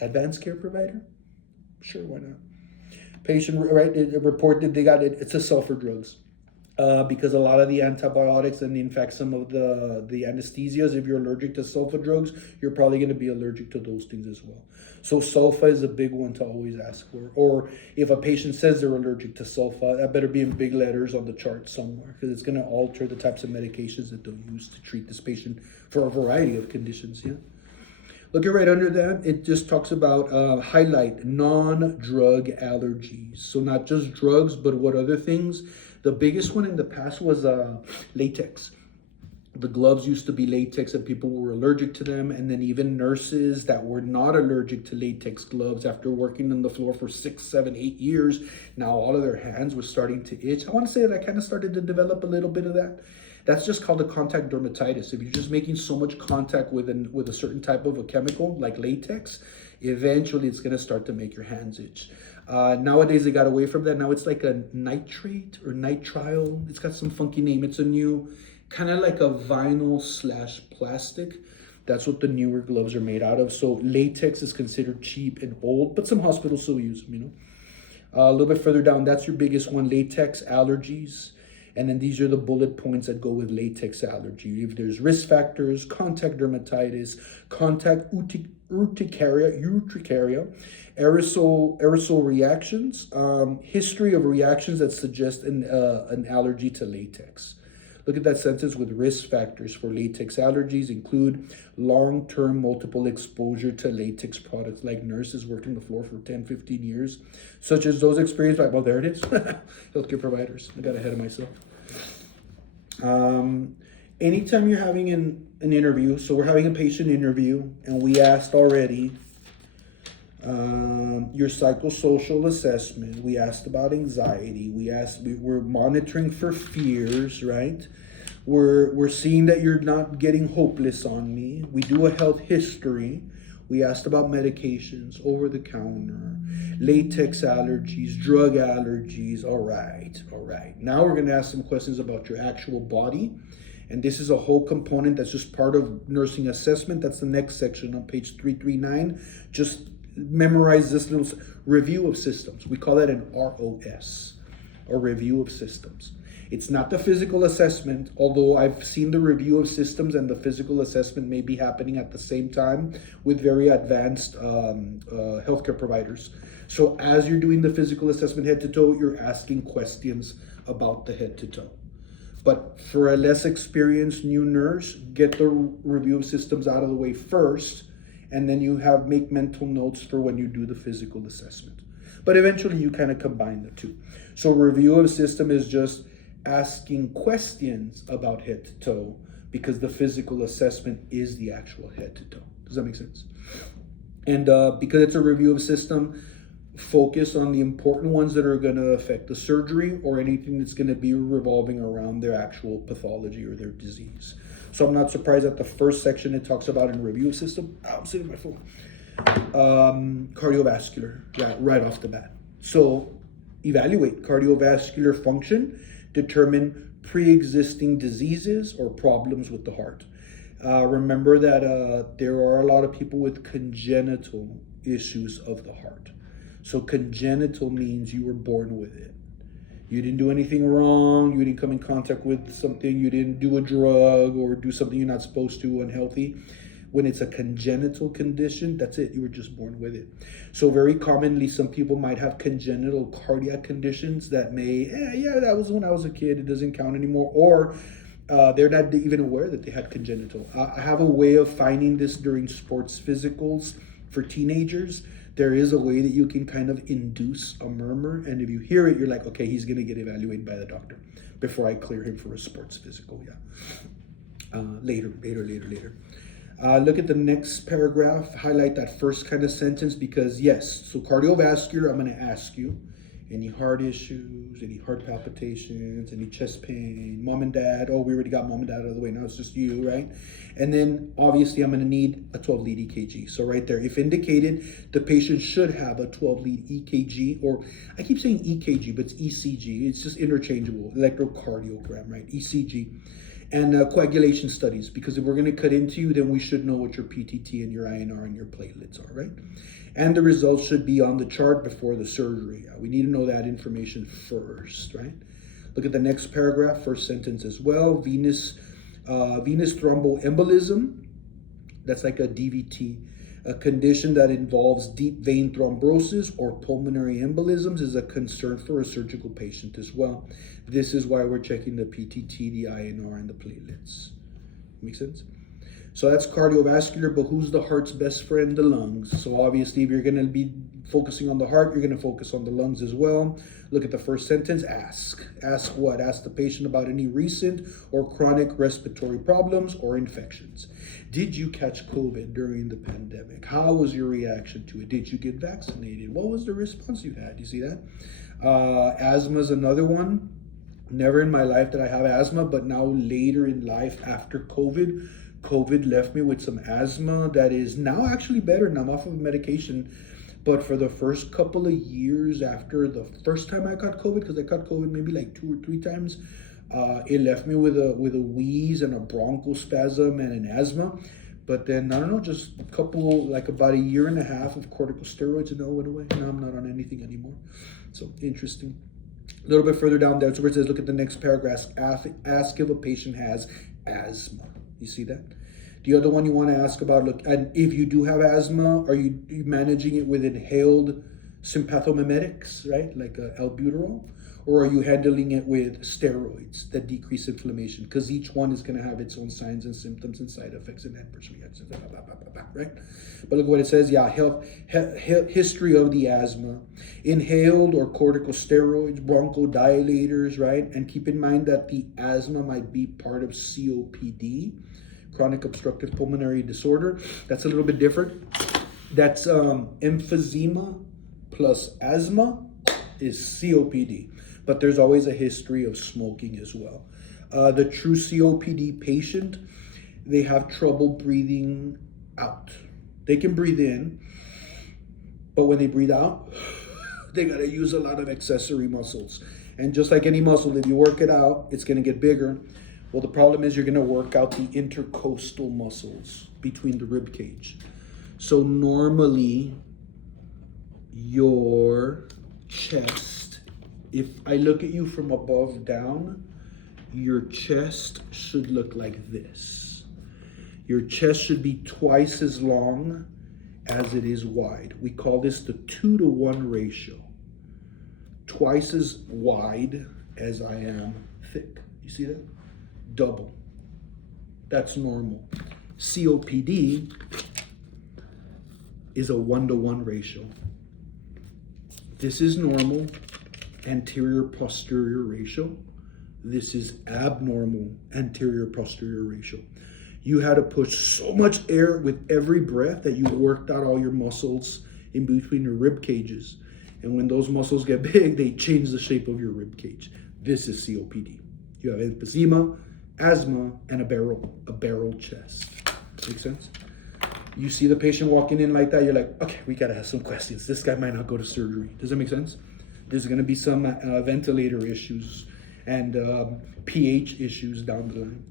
Advanced care provider? Sure, why not? Patient, right, it reported they got it. It's a sulfur drugs. Because a lot of the antibiotics and in fact some of the anesthesias, if you're allergic to sulfa drugs, you're probably going to be allergic to those things as well. So sulfa is a big one to always ask for. Or if a patient says they're allergic to sulfa, that better be in big letters on the chart somewhere because it's going to alter the types of medications that they'll use to treat this patient for a variety of conditions. Yeah. Looking right under that, it just talks about highlight non-drug allergies. So not just drugs, but what other things? The biggest one in the past was latex. The gloves used to be latex and people were allergic to them. And then even nurses that were not allergic to latex gloves after working on the floor for 6, 7, 8 years, now all of their hands were starting to itch. I want to say that I kind of started to develop a little bit of that. That's just called a contact dermatitis. If you're just making so much contact with a certain type of a chemical like latex, eventually it's going to start to make your hands itch. Nowadays they got away from that. Now it's like a nitrate or nitrile. It's got some funky name. It's a new kind of like a vinyl / plastic. That's what the newer gloves are made out of. So latex is considered cheap and old, but some hospitals still use them, you know. A little bit further down, that's your biggest one, latex allergies. And then these are the bullet points that go with latex allergy. If there's risk factors, contact dermatitis, contact urticaria, aerosol reactions, history of reactions that suggest an allergy to latex. Look at that sentence with risk factors for latex allergies include long-term multiple exposure to latex products like nurses working the floor for 10, 15 years, such as those experienced by, well, there it is, healthcare providers. I got ahead of myself. Anytime you're having an interview, so we're having a patient interview and we asked already your psychosocial assessment. We asked about anxiety. We're monitoring for fears, right? We're seeing that you're not getting hopeless on me. We do a health history. We asked about medications, over the counter, latex allergies, drug allergies. All right. Now we're going to ask some questions about your actual body. And this is a whole component that's just part of nursing assessment. That's the next section on page 339. Just memorize this little review of systems. We call that an ROS, a review of systems. It's not the physical assessment, although I've seen the review of systems and the physical assessment may be happening at the same time with very advanced healthcare providers. So as you're doing the physical assessment head to toe, you're asking questions about the head to toe. But for a less experienced new nurse, get the review of systems out of the way first, and then you make mental notes for when you do the physical assessment. But eventually you kind of combine the two. So review of system is just asking questions about head to toe because the physical assessment is the actual head to toe. Does that make sense? And because it's a review of system, focus on the important ones that are going to affect the surgery or anything that's going to be revolving around their actual pathology or their disease. So I'm not surprised that the first section it talks about in review of system. I'm sitting on my phone. Cardiovascular, right off the bat. So evaluate cardiovascular function, determine pre-existing diseases or problems with the heart. Remember that there are a lot of people with congenital issues of the heart. So congenital means you were born with it. You didn't do anything wrong. You didn't come in contact with something. You didn't do a drug or do something you're not supposed to, unhealthy. When it's a congenital condition, that's it. You were just born with it. So very commonly, some people might have congenital cardiac conditions that may, yeah, that was when I was a kid. It doesn't count anymore. Or they're not even aware that they had congenital. I have a way of finding this during sports physicals for teenagers. There is a way that you can kind of induce a murmur, and if you hear it, you're like, okay, he's going to get evaluated by the doctor before I clear him for a sports physical. Yeah. Later. Look at the next paragraph. Highlight that first kind of sentence because yes, so cardiovascular, I'm going to ask you any heart issues, any heart palpitations, any chest pain, mom and dad. Oh, we already got mom and dad out of the way. Now it's just you, right? And then obviously I'm going to need a 12 lead EKG. So right there, if indicated, the patient should have a 12 lead EKG, or I keep saying EKG, but it's ECG. It's just interchangeable, electrocardiogram, right? ECG. And coagulation studies, because if we're going to cut into you, then we should know what your PTT and your INR and your platelets are, right? And the results should be on the chart before the surgery. We need to know that information first, right? Look at the next paragraph, first sentence as well. Venous thromboembolism, that's like a DVT. A condition that involves deep vein thrombosis or pulmonary embolisms is a concern for a surgical patient as well. This is why we're checking the PTT, the INR, and the platelets. Make sense? So that's cardiovascular, but who's the heart's best friend? The lungs. So obviously, if you're going to be focusing on the heart, you're going to focus on the lungs as well. Look at the first sentence. Ask. Ask what? Ask the patient about any recent or chronic respiratory problems or infections. Did you catch COVID during the pandemic? How was your reaction to it? Did you get vaccinated? What was the response you had? You see that? Asthma is another one. Never in my life did I have asthma, but now later in life after COVID left me with some asthma that is now actually better, and I'm off of medication. But for the first couple of years after the first time I caught COVID, because I caught COVID maybe like 2 or 3 times, it left me with a wheeze and a bronchospasm and an asthma. But then, I don't know, just about a year and a half of corticosteroids and it went away. Now I'm not on anything anymore. So interesting. A little bit further down there, so where it says, look at the next paragraph. Ask if a patient has asthma. You see that? The other one you want to ask about, look, and if you do have asthma, are you managing it with inhaled sympathomimetics, right? Like albuterol? Or are you handling it with steroids that decrease inflammation? Because each one is going to have its own signs and symptoms and side effects and adverse reactions, right? But look what it says. Yeah, history of the asthma, inhaled or corticosteroids, bronchodilators, right? And keep in mind that the asthma might be part of COPD, chronic obstructive pulmonary disorder. That's a little bit different. That's emphysema plus asthma is COPD. But there's always a history of smoking as well. The true COPD patient, they have trouble breathing out. They can breathe in, but when they breathe out, they got to use a lot of accessory muscles. And just like any muscle, if you work it out, it's going to get bigger. Well, the problem is you're going to work out the intercostal muscles between the rib cage. So normally, your chest, if I look at you from above down, your chest should look like this. Your chest should be twice as long as it is wide. We call this the 2-to-1 ratio. Twice as wide as I am thick. You see that? Double. That's normal. COPD is a 1-to-1 ratio. This is normal, anterior-posterior ratio. This is abnormal, anterior-posterior ratio. You had to push so much air with every breath that you worked out all your muscles in between your rib cages. And when those muscles get big, they change the shape of your rib cage. This is COPD. You have emphysema, asthma, and a barrel chest. Make sense? You see the patient walking in like that, you're like, okay, we gotta have some questions. This guy might not go to surgery. Does that make sense? There's gonna be some ventilator issues and pH issues down the line.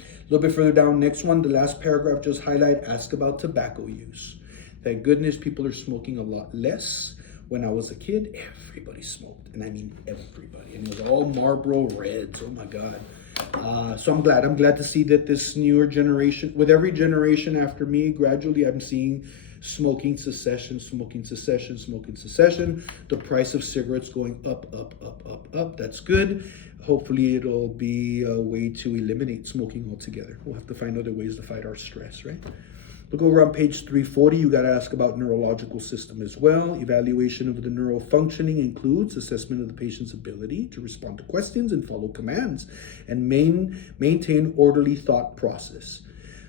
A little bit further down, next one, the last paragraph, just highlight, ask about tobacco use. Thank goodness people are smoking a lot less. When I was a kid, everybody smoked, and I mean everybody, and it was all Marlboro Reds. Oh my God. So I'm glad to see that this newer generation, with every generation after me, gradually I'm seeing smoking cessation, smoking cessation, smoking cessation. The price of cigarettes going up, up, up, up, up. That's good. Hopefully it'll be a way to eliminate smoking altogether. We'll have to find other ways to fight our stress, right? Look over on page 340, you got to ask about neurological system as well. Evaluation of the neural functioning includes assessment of the patient's ability to respond to questions and follow commands and maintain orderly thought process.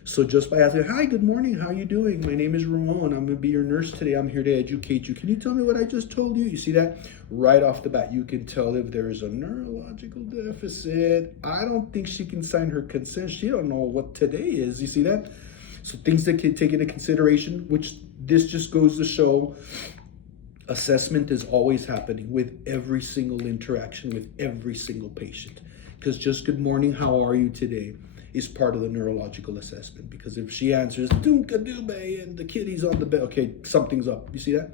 So just by asking, hi, good morning, how are you doing? My name is Ramon, I'm gonna be your nurse today. I'm here to educate you. Can you tell me what I just told you? You see that? Right off the bat, you can tell if there's a neurological deficit. I don't think she can sign her consent. She don't know what today is. You see that? So things that can take into consideration, which this just goes to show assessment is always happening with every single interaction with every single patient. Because just good morning, how are you today is part of the neurological assessment. Because if she answers, doomka-doobe, and the kitty's on the bed, okay, something's up. You see that?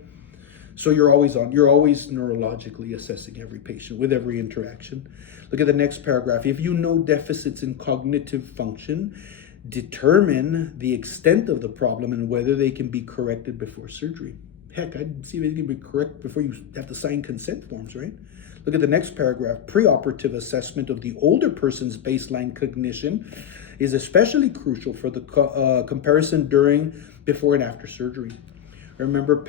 So you're always neurologically assessing every patient with every interaction. Look at the next paragraph. If you know deficits in cognitive function, determine the extent of the problem and whether they can be corrected before surgery. Heck, I'd see if they can be corrected before you have to sign consent forms, right? Look at the next paragraph. Preoperative assessment of the older person's baseline cognition is especially crucial for the comparison during, before, and after surgery. Remember,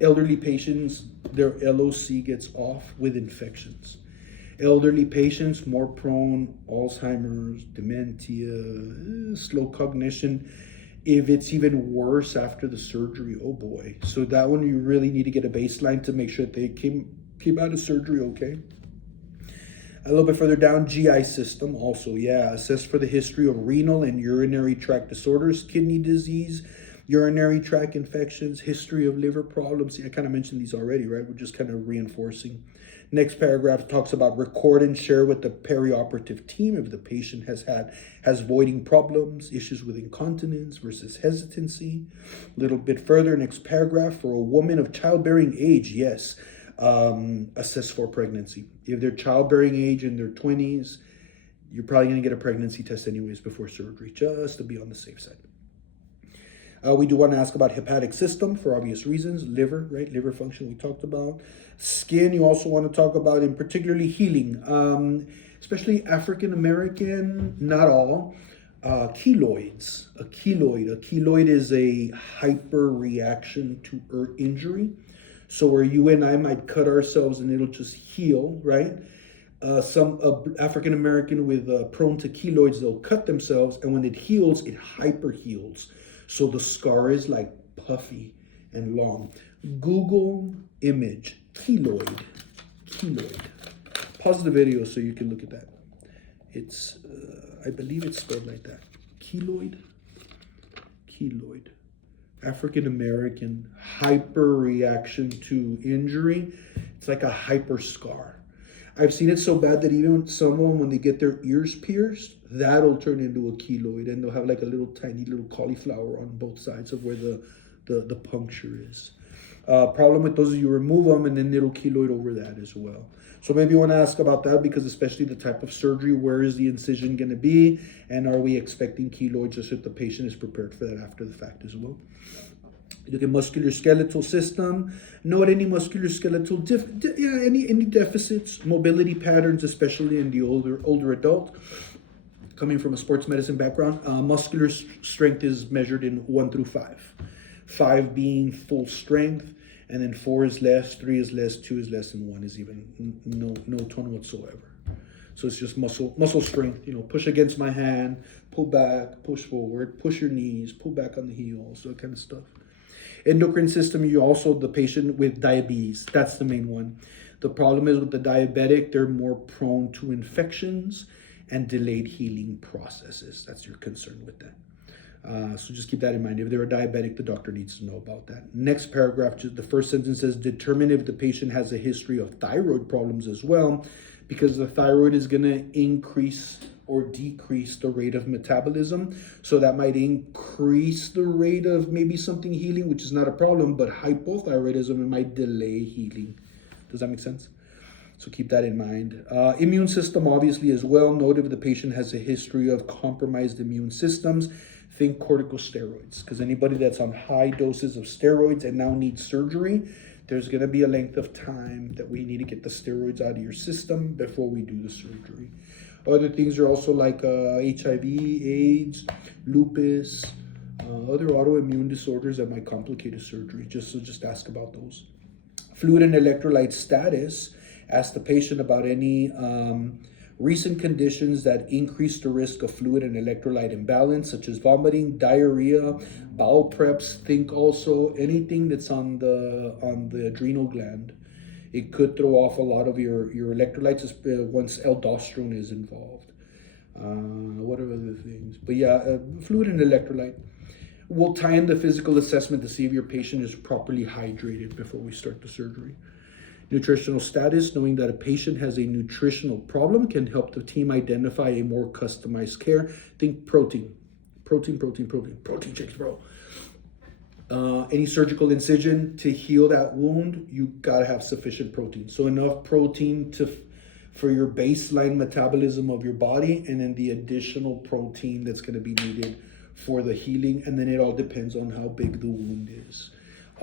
elderly patients, their LOC gets off with infections. Elderly patients more prone Alzheimer's, dementia, slow cognition. If it's even worse after the surgery, oh boy. So that one you really need to get a baseline to make sure that they came out of surgery okay. A little bit further down, GI system also, assess for the history of renal and urinary tract disorders, kidney disease, urinary tract infections, history of liver problems. I kind of mentioned these already, right? We're just kind of reinforcing. Next paragraph talks about record and share with the perioperative team if the patient has voiding problems, issues with incontinence versus hesitancy. A little bit further, next paragraph, for a woman of childbearing age, yes, assess for pregnancy. If they're childbearing age in their 20s, you're probably going to get a pregnancy test anyways before surgery, just to be on the safe side. We do want to ask about hepatic system for obvious reasons. Liver, right? Liver function we talked about. Skin, you also want to talk about, in particularly healing, especially African American, not all. Keloids. A keloid is a hyper reaction to injury. So where you and I might cut ourselves and it'll just heal, right? Some African American with prone to keloids, they'll cut themselves, and when it heals, it hyper heals. So the scar is like puffy and long. Google image, keloid. Pause the video so you can look at that. It's, I believe it's spelled like that. Keloid. African American, hyper reaction to injury. It's like a hyper scar. I've seen it so bad that even someone, when they get their ears pierced, that'll turn into a keloid, and they'll have like a little tiny little cauliflower on both sides of where the puncture is. Problem with those is you remove them and then it'll keloid over that as well. So maybe you want to ask about that, because especially the type of surgery, where is the incision going to be, and are we expecting keloids, just so the patient is prepared for that after the fact as well. Look at musculoskeletal system. Note any musculoskeletal any deficits, mobility patterns, especially in the older adult. Coming from a sports medicine background, muscular strength is measured in 1 through 5. 5 being full strength, and then 4 is less, 3 is less, 2 is less, and 1 is even no tone whatsoever. So it's just muscle strength. Push against my hand, pull back, push forward, push your knees, pull back on the heels, that kind of stuff. Endocrine system, you also, the patient with diabetes, that's the main one. The problem is with the diabetic, they're more prone to infections and delayed healing processes. That's your concern with that. So just keep that in mind. If they're a diabetic, the doctor needs to know about that. Next paragraph, the first sentence says, determine if the patient has a history of thyroid problems as well, because the thyroid is going to increase or decrease the rate of metabolism. So that might increase the rate of maybe something healing, which is not a problem, but hypothyroidism, it might delay healing. Does that make sense? So keep that in mind. Immune system, obviously, as well. Note if the patient has a history of compromised immune systems. Think corticosteroids, because anybody that's on high doses of steroids and now needs surgery, there's going to be a length of time that we need to get the steroids out of your system before we do the surgery. Other things are also like HIV, AIDS, lupus, other autoimmune disorders that might complicate a surgery. Just ask about those. Fluid and electrolyte status. Ask the patient about any recent conditions that increase the risk of fluid and electrolyte imbalance, such as vomiting, diarrhea, bowel preps. Think also anything that's on the adrenal gland. It could throw off a lot of your electrolytes once aldosterone is involved. What are other things? But yeah, fluid and electrolyte. We'll tie in the physical assessment to see if your patient is properly hydrated before we start the surgery. Nutritional status, knowing that a patient has a nutritional problem can help the team identify a more customized care. Think protein. Protein shakes, bro. Any surgical incision to heal that wound, you gotta have sufficient protein. So enough protein for your baseline metabolism of your body, and then the additional protein that's gonna be needed for the healing, and then it all depends on how big the wound is.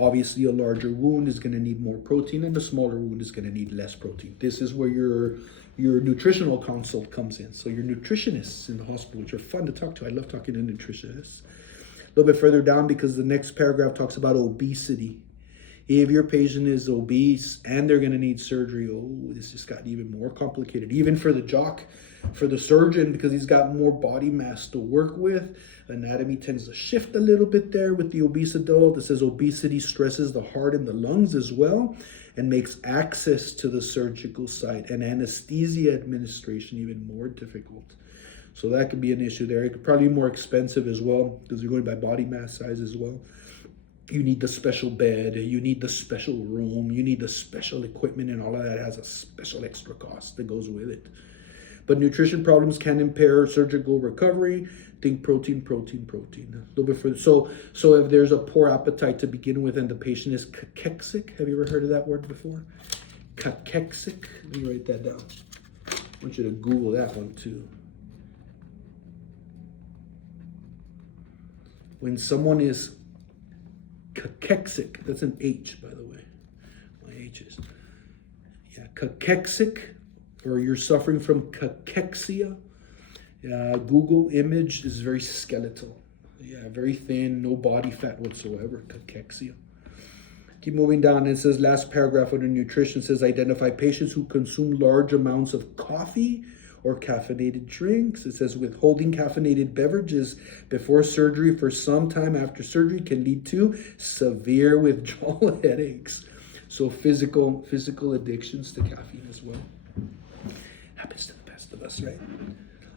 Obviously, a larger wound is going to need more protein, and a smaller wound is going to need less protein. This is where your nutritional consult comes in. So your nutritionists in the hospital, which are fun to talk to. I love talking to nutritionists. A little bit further down, because the next paragraph talks about obesity. If your patient is obese and they're going to need surgery, this just got even more complicated. Even for the jock, for the surgeon, because he's got more body mass to work with. Anatomy tends to shift a little bit there with the obese adult. It says obesity stresses the heart and the lungs as well, and makes access to the surgical site and anesthesia administration even more difficult. So that could be an issue there. It could probably be more expensive as well, because you're going by body mass size as well. You need the special bed, you need the special room, you need the special equipment, and all of that has a special extra cost that goes with it. But nutrition problems can impair surgical recovery. Think protein. A little bit further. So if there's a poor appetite to begin with and the patient is cachexic, have you ever heard of that word before? Cachexic. Let me write that down. I want you to Google that one too. When someone is cachexic, that's an H, by the way. My H's. Yeah, cachexic, or you're suffering from cachexia. Google image is very skeletal. Yeah, very thin, no body fat whatsoever. Cachexia. Keep moving down. It says, last paragraph under nutrition says, identify patients who consume large amounts of coffee or caffeinated drinks. It says, withholding caffeinated beverages before surgery for some time after surgery can lead to severe withdrawal headaches. So physical addictions to caffeine as well. Happens to the best of us, right?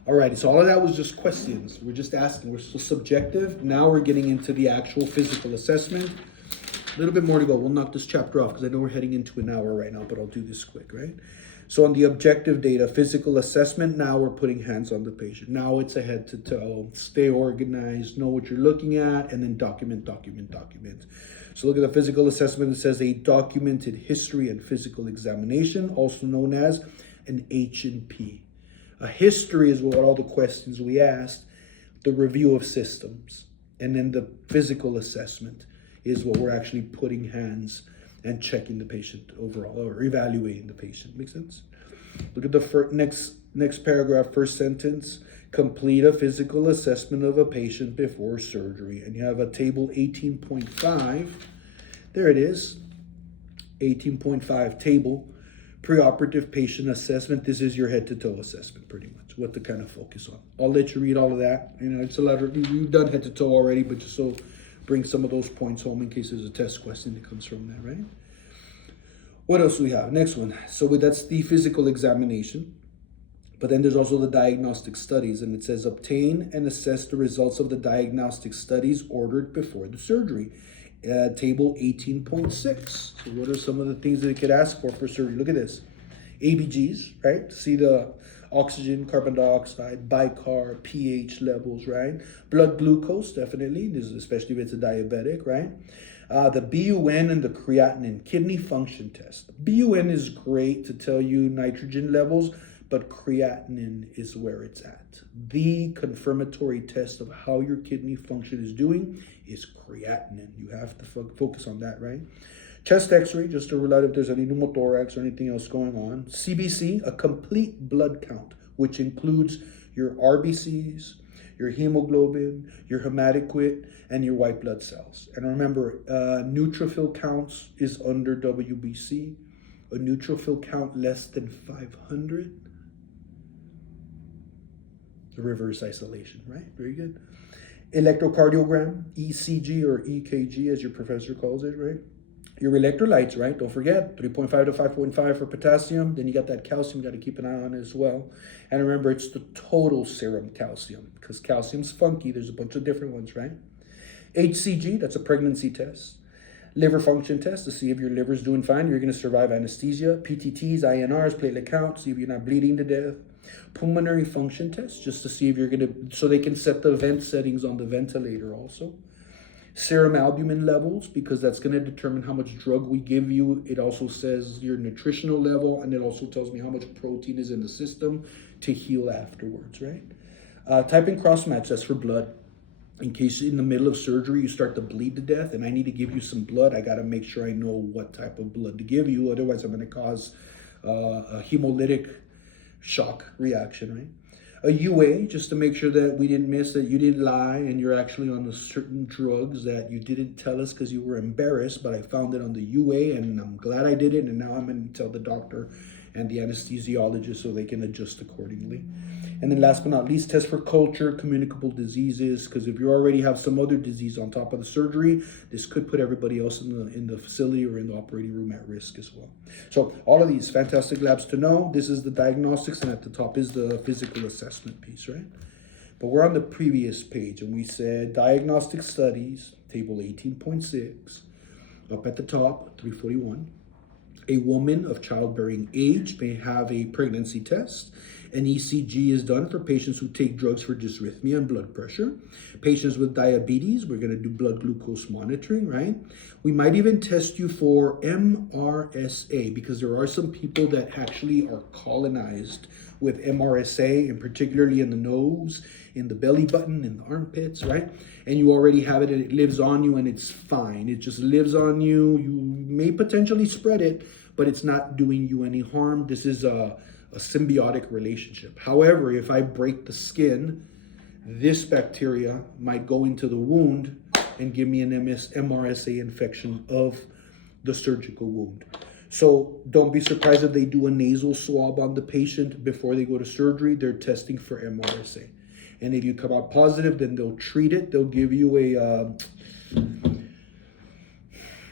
All right, so all of that was just questions. We're just asking. We're so subjective. Now we're getting into the actual physical assessment. A little bit more to go. We'll knock this chapter off because I know we're heading into an hour right now, but I'll do this quick, right? So on the objective data, physical assessment, now we're putting hands on the patient. Now it's a head to toe. Stay organized, know what you're looking at, and then document. So look at the physical assessment. It says a documented history and physical examination, also known as an H&P. A history is what all the questions we asked, the review of systems, and then the physical assessment is what we're actually putting hands and checking the patient overall, or evaluating the patient. Make sense? Look at the next paragraph, first sentence. Complete a physical assessment of a patient before surgery. And you have a table 18.5. There it is. 18.5 table. Preoperative patient assessment. This is your head-to-toe assessment, pretty much, what to kind of focus on. I'll let you read all of that. You know, it's a lot of, you've done head-to-toe already, but just so bring some of those points home in case there's a test question that comes from that, right? What else do we have? Next one. So that's the physical examination. But then there's also the diagnostic studies, and it says obtain and assess the results of the diagnostic studies ordered before the surgery. Table 18.6. So what are some of the things that it could ask for surgery? Look at this. ABGs, right? See the oxygen, carbon dioxide, bicarb, pH levels, right? Blood glucose, definitely. This is especially if it's a diabetic, right? The BUN and the creatinine, kidney function test. BUN is great to tell you nitrogen levels, but creatinine is where it's at. The confirmatory test of how your kidney function is doing is creatinine. You have to focus on that, right? Chest x-ray, just to rule out if there's any pneumothorax or anything else going on. CBC, a complete blood count, which includes your RBCs, your hemoglobin, your hematocrit, and your white blood cells. And remember, neutrophil counts is under WBC. A neutrophil count less than 500, the reverse isolation, right? Very good. Electrocardiogram, ECG or EKG as your professor calls it, right? Your electrolytes, right? Don't forget, 3.5 to 5.5 for potassium. Then you got that calcium, you got to keep an eye on it as well. And remember, it's the total serum calcium because calcium's funky. There's a bunch of different ones, right? HCG, that's a pregnancy test. Liver function test to see if your liver's doing fine. You're going to survive anesthesia. PTTs, INRs, platelet count, see if you're not bleeding to death. Pulmonary function test, just to see if you're going to, so they can set the vent settings on the ventilator also. Serum albumin levels, because that's going to determine how much drug we give you. It also says your nutritional level, and it also tells me how much protein is in the system to heal afterwards, right? Type in cross-match, that's for blood. In case in the middle of surgery you start to bleed to death and I need to give you some blood, I got to make sure I know what type of blood to give you. Otherwise, I'm going to cause a hemolytic shock reaction, right? A UA, just to make sure that we didn't miss, that you didn't lie and you're actually on the certain drugs that you didn't tell us because you were embarrassed, but I found it on the UA and I'm glad I did it, and now I'm going to tell the doctor and the anesthesiologist so they can adjust accordingly. And then last but not least, test for culture, communicable diseases, because if you already have some other disease on top of the surgery, this could put everybody else in the facility or in the operating room at risk as well. So all of these fantastic labs to know. This is the diagnostics, and at the top is the physical assessment piece, right? But we're on the previous page, and we said diagnostic studies, table 18.6, up at the top, 341. A woman of childbearing age may have a pregnancy test. An ECG is done for patients who take drugs for dysrhythmia and blood pressure. Patients with diabetes, we're going to do blood glucose monitoring, right? We might even test you for MRSA because there are some people that actually are colonized with MRSA, and particularly in the nose, in the belly button, in the armpits, right? And you already have it and it lives on you and it's fine. It just lives on you. You may potentially spread it, but it's not doing you any harm. This is a symbiotic relationship. However, if I break the skin, this bacteria might go into the wound and give me an MRSA infection of the surgical wound. So don't be surprised if they do a nasal swab on the patient before they go to surgery. They're testing for MRSA. And if you come out positive, then they'll treat it. They'll give you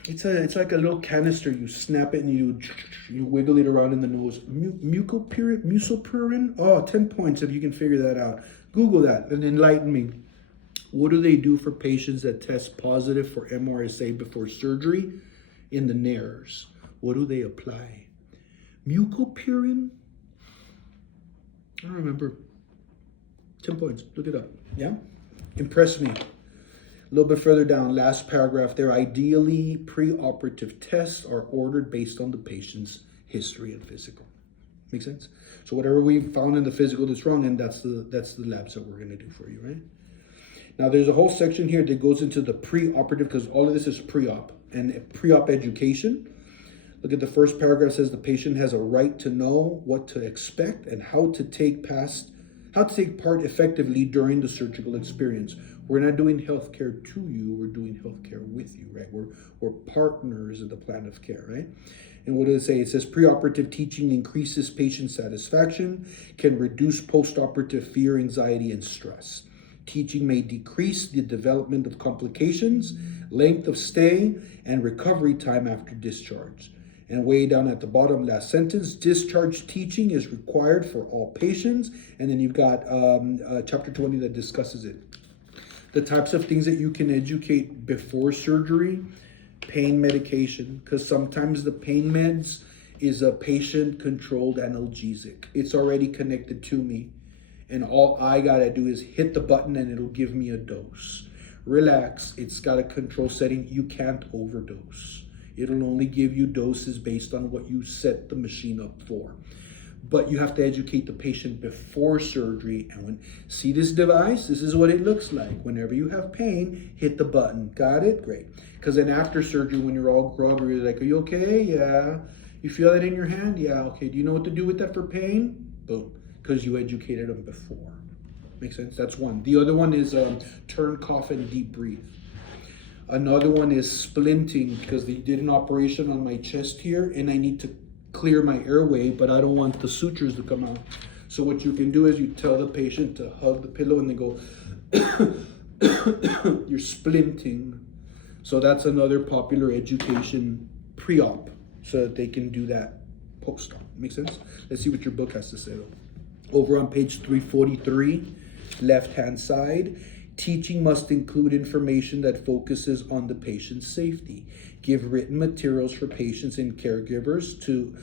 it's like a little canister. You snap it and you wiggle it around in the nose. Mucopurine? Oh, 10 points if you can figure that out. Google that and enlighten me. What do they do for patients that test positive for MRSA before surgery in the nares? What do they apply? Mucopurine? I don't remember. 10 points. Look it up. Yeah? Impress me. A little bit further down, last paragraph there. Ideally, preoperative tests are ordered based on the patient's history and physical. Make sense? So whatever we found in the physical that's wrong, and that's the labs that we're going to do for you, right? Now, there's a whole section here that goes into the preoperative, because all of this is pre-op and pre-op education. Look at the first paragraph. Says the patient has a right to know what to expect and how to take part effectively during the surgical experience. We're not doing healthcare to you, we're doing healthcare with you, right? We're partners in the plan of care, right? And what does it say? It says preoperative teaching increases patient satisfaction, can reduce postoperative fear, anxiety, and stress. Teaching may decrease the development of complications, length of stay, and recovery time after discharge. And way down at the bottom, last sentence, discharge teaching is required for all patients. And then you've got chapter 20 that discusses it. The types of things that you can educate before surgery: pain medication, because sometimes the pain meds is a patient-controlled analgesic. It's already connected to me, and all I gotta do is hit the button and it'll give me a dose. Relax, it's got a control setting. You can't overdose. It'll only give you doses based on what you set the machine up for. But you have to educate the patient before surgery. And when see this device, this is what it looks like. Whenever you have pain, hit the button. Got it? Great. Because then after surgery, when you're all groggy, you're like, are you okay? Yeah. You feel that in your hand? Yeah. Okay. Do you know what to do with that for pain? Boom. Because you educated them before. Makes sense? That's one. The other one is turn, cough, and deep breathe. Another one is splinting, because they did an operation on my chest here and I need to clear my airway, but I don't want the sutures to come out. So what you can do is you tell the patient to hug the pillow and they go, you're splinting. So that's another popular education pre-op, so that they can do that post-op. Make sense? Let's see what your book has to say though. Over on page 343, left-hand side, teaching must include information that focuses on the patient's safety. Give written materials for patients and caregivers to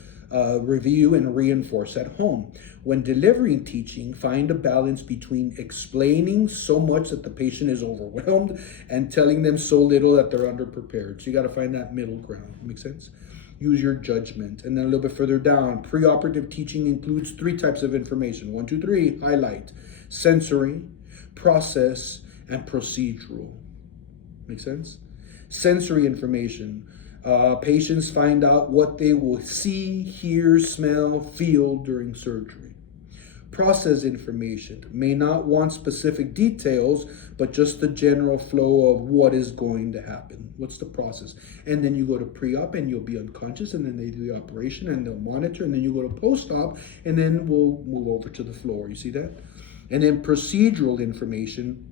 review and reinforce at home. When delivering teaching, find a balance between explaining so much that the patient is overwhelmed and telling them so little that they're underprepared. So you got to find that middle ground. Make sense? Use your judgment. And then a little bit further down, preoperative teaching includes 3 types of information. 1, 2, 3, highlight: sensory, process, and procedural. Make sense? Sensory information. Patients find out what they will see, hear, smell, feel during surgery. Process information. May not want specific details, but just the general flow of what is going to happen. What's the process? And then you go to pre-op and you'll be unconscious, and then they do the operation and they'll monitor, and then you go to post-op, and then we'll move over to the floor. You see that? And then procedural information.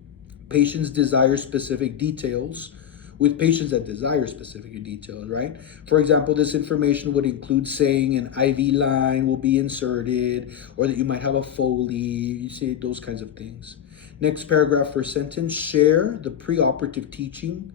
Patients desire specific details. With patients that desire specific details, right? For example, this information would include saying an IV line will be inserted, or that you might have a Foley, you see, those kinds of things. Next paragraph for sentence: share the preoperative teaching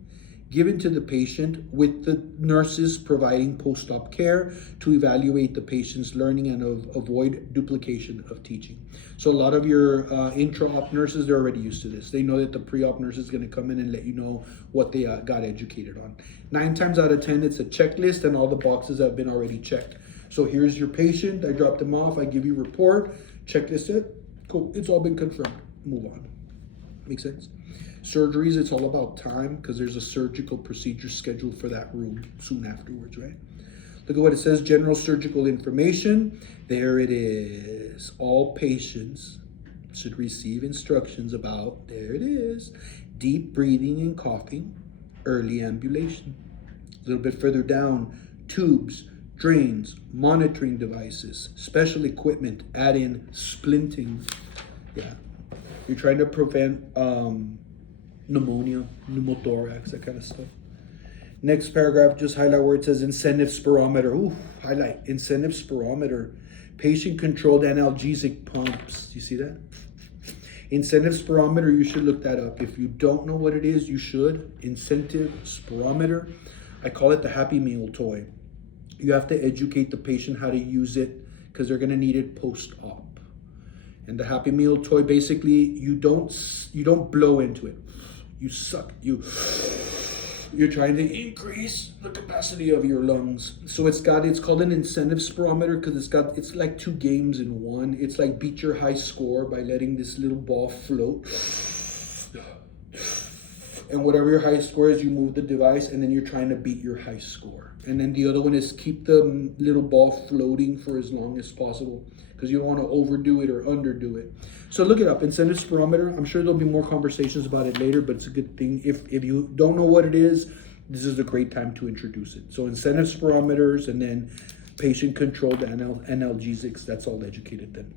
given to the patient with the nurses providing post-op care to evaluate the patient's learning and avoid duplication of teaching. So a lot of your intra-op nurses, they're already used to this. They know that the pre-op nurse is going to come in and let you know what they got educated on. 9 times out of 10, it's a checklist and all the boxes have been already checked. So here's your patient. I dropped him off. I give you a report. Checklist it. Cool. It's all been confirmed. Move on. Make sense? Surgeries, it's all about time, because there's a surgical procedure scheduled for that room soon afterwards, right? Look at what it says: general surgical information. There it is. All patients should receive instructions about, there it is, deep breathing and coughing, early ambulation. A little bit further down, tubes, drains, monitoring devices, special equipment, add in splinting. Yeah. You're trying to prevent pneumonia, pneumothorax, that kind of stuff. Next paragraph, just highlight where it says incentive spirometer. Ooh, highlight incentive spirometer. Patient-controlled analgesic pumps. You see that? Incentive spirometer, you should look that up. If you don't know what it is, you should. Incentive spirometer. I call it the Happy Meal toy. You have to educate the patient how to use it, because they're going to need it post-op. And the Happy Meal toy, basically, you don't blow into it. You suck. You're trying to increase the capacity of your lungs. So it's called an incentive spirometer, because it's like 2 games in one. It's like beat your high score by letting this little ball float. And whatever your high score is, you move the device, and then you're trying to beat your high score. And then the other one is keep the little ball floating for as long as possible, because you don't want to overdo it or underdo it. So look it up, incentive spirometer. I'm sure there'll be more conversations about it later, but it's a good thing. If you don't know what it is, this is a great time to introduce it. So incentive spirometers, and then patient-controlled analgesics, that's all educated then.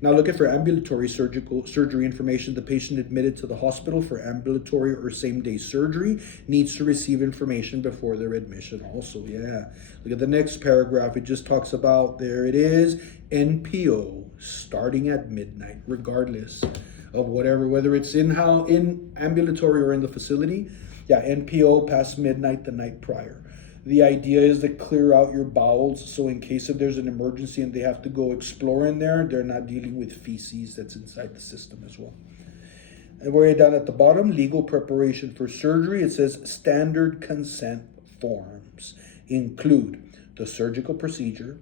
Now look at for ambulatory surgical surgery information. The patient admitted to the hospital for ambulatory or same-day surgery needs to receive information before their admission also. Yeah. Look at the next paragraph. It just talks about, there it is, NPO starting at midnight, regardless of whether it's in ambulatory or in the facility. Yeah, NPO past midnight the night prior. The idea is to clear out your bowels, so in case if there's an emergency and they have to go explore in there, they're not dealing with feces that's inside the system as well. And we're down at the bottom, legal preparation for surgery. It says standard consent forms include the surgical procedure,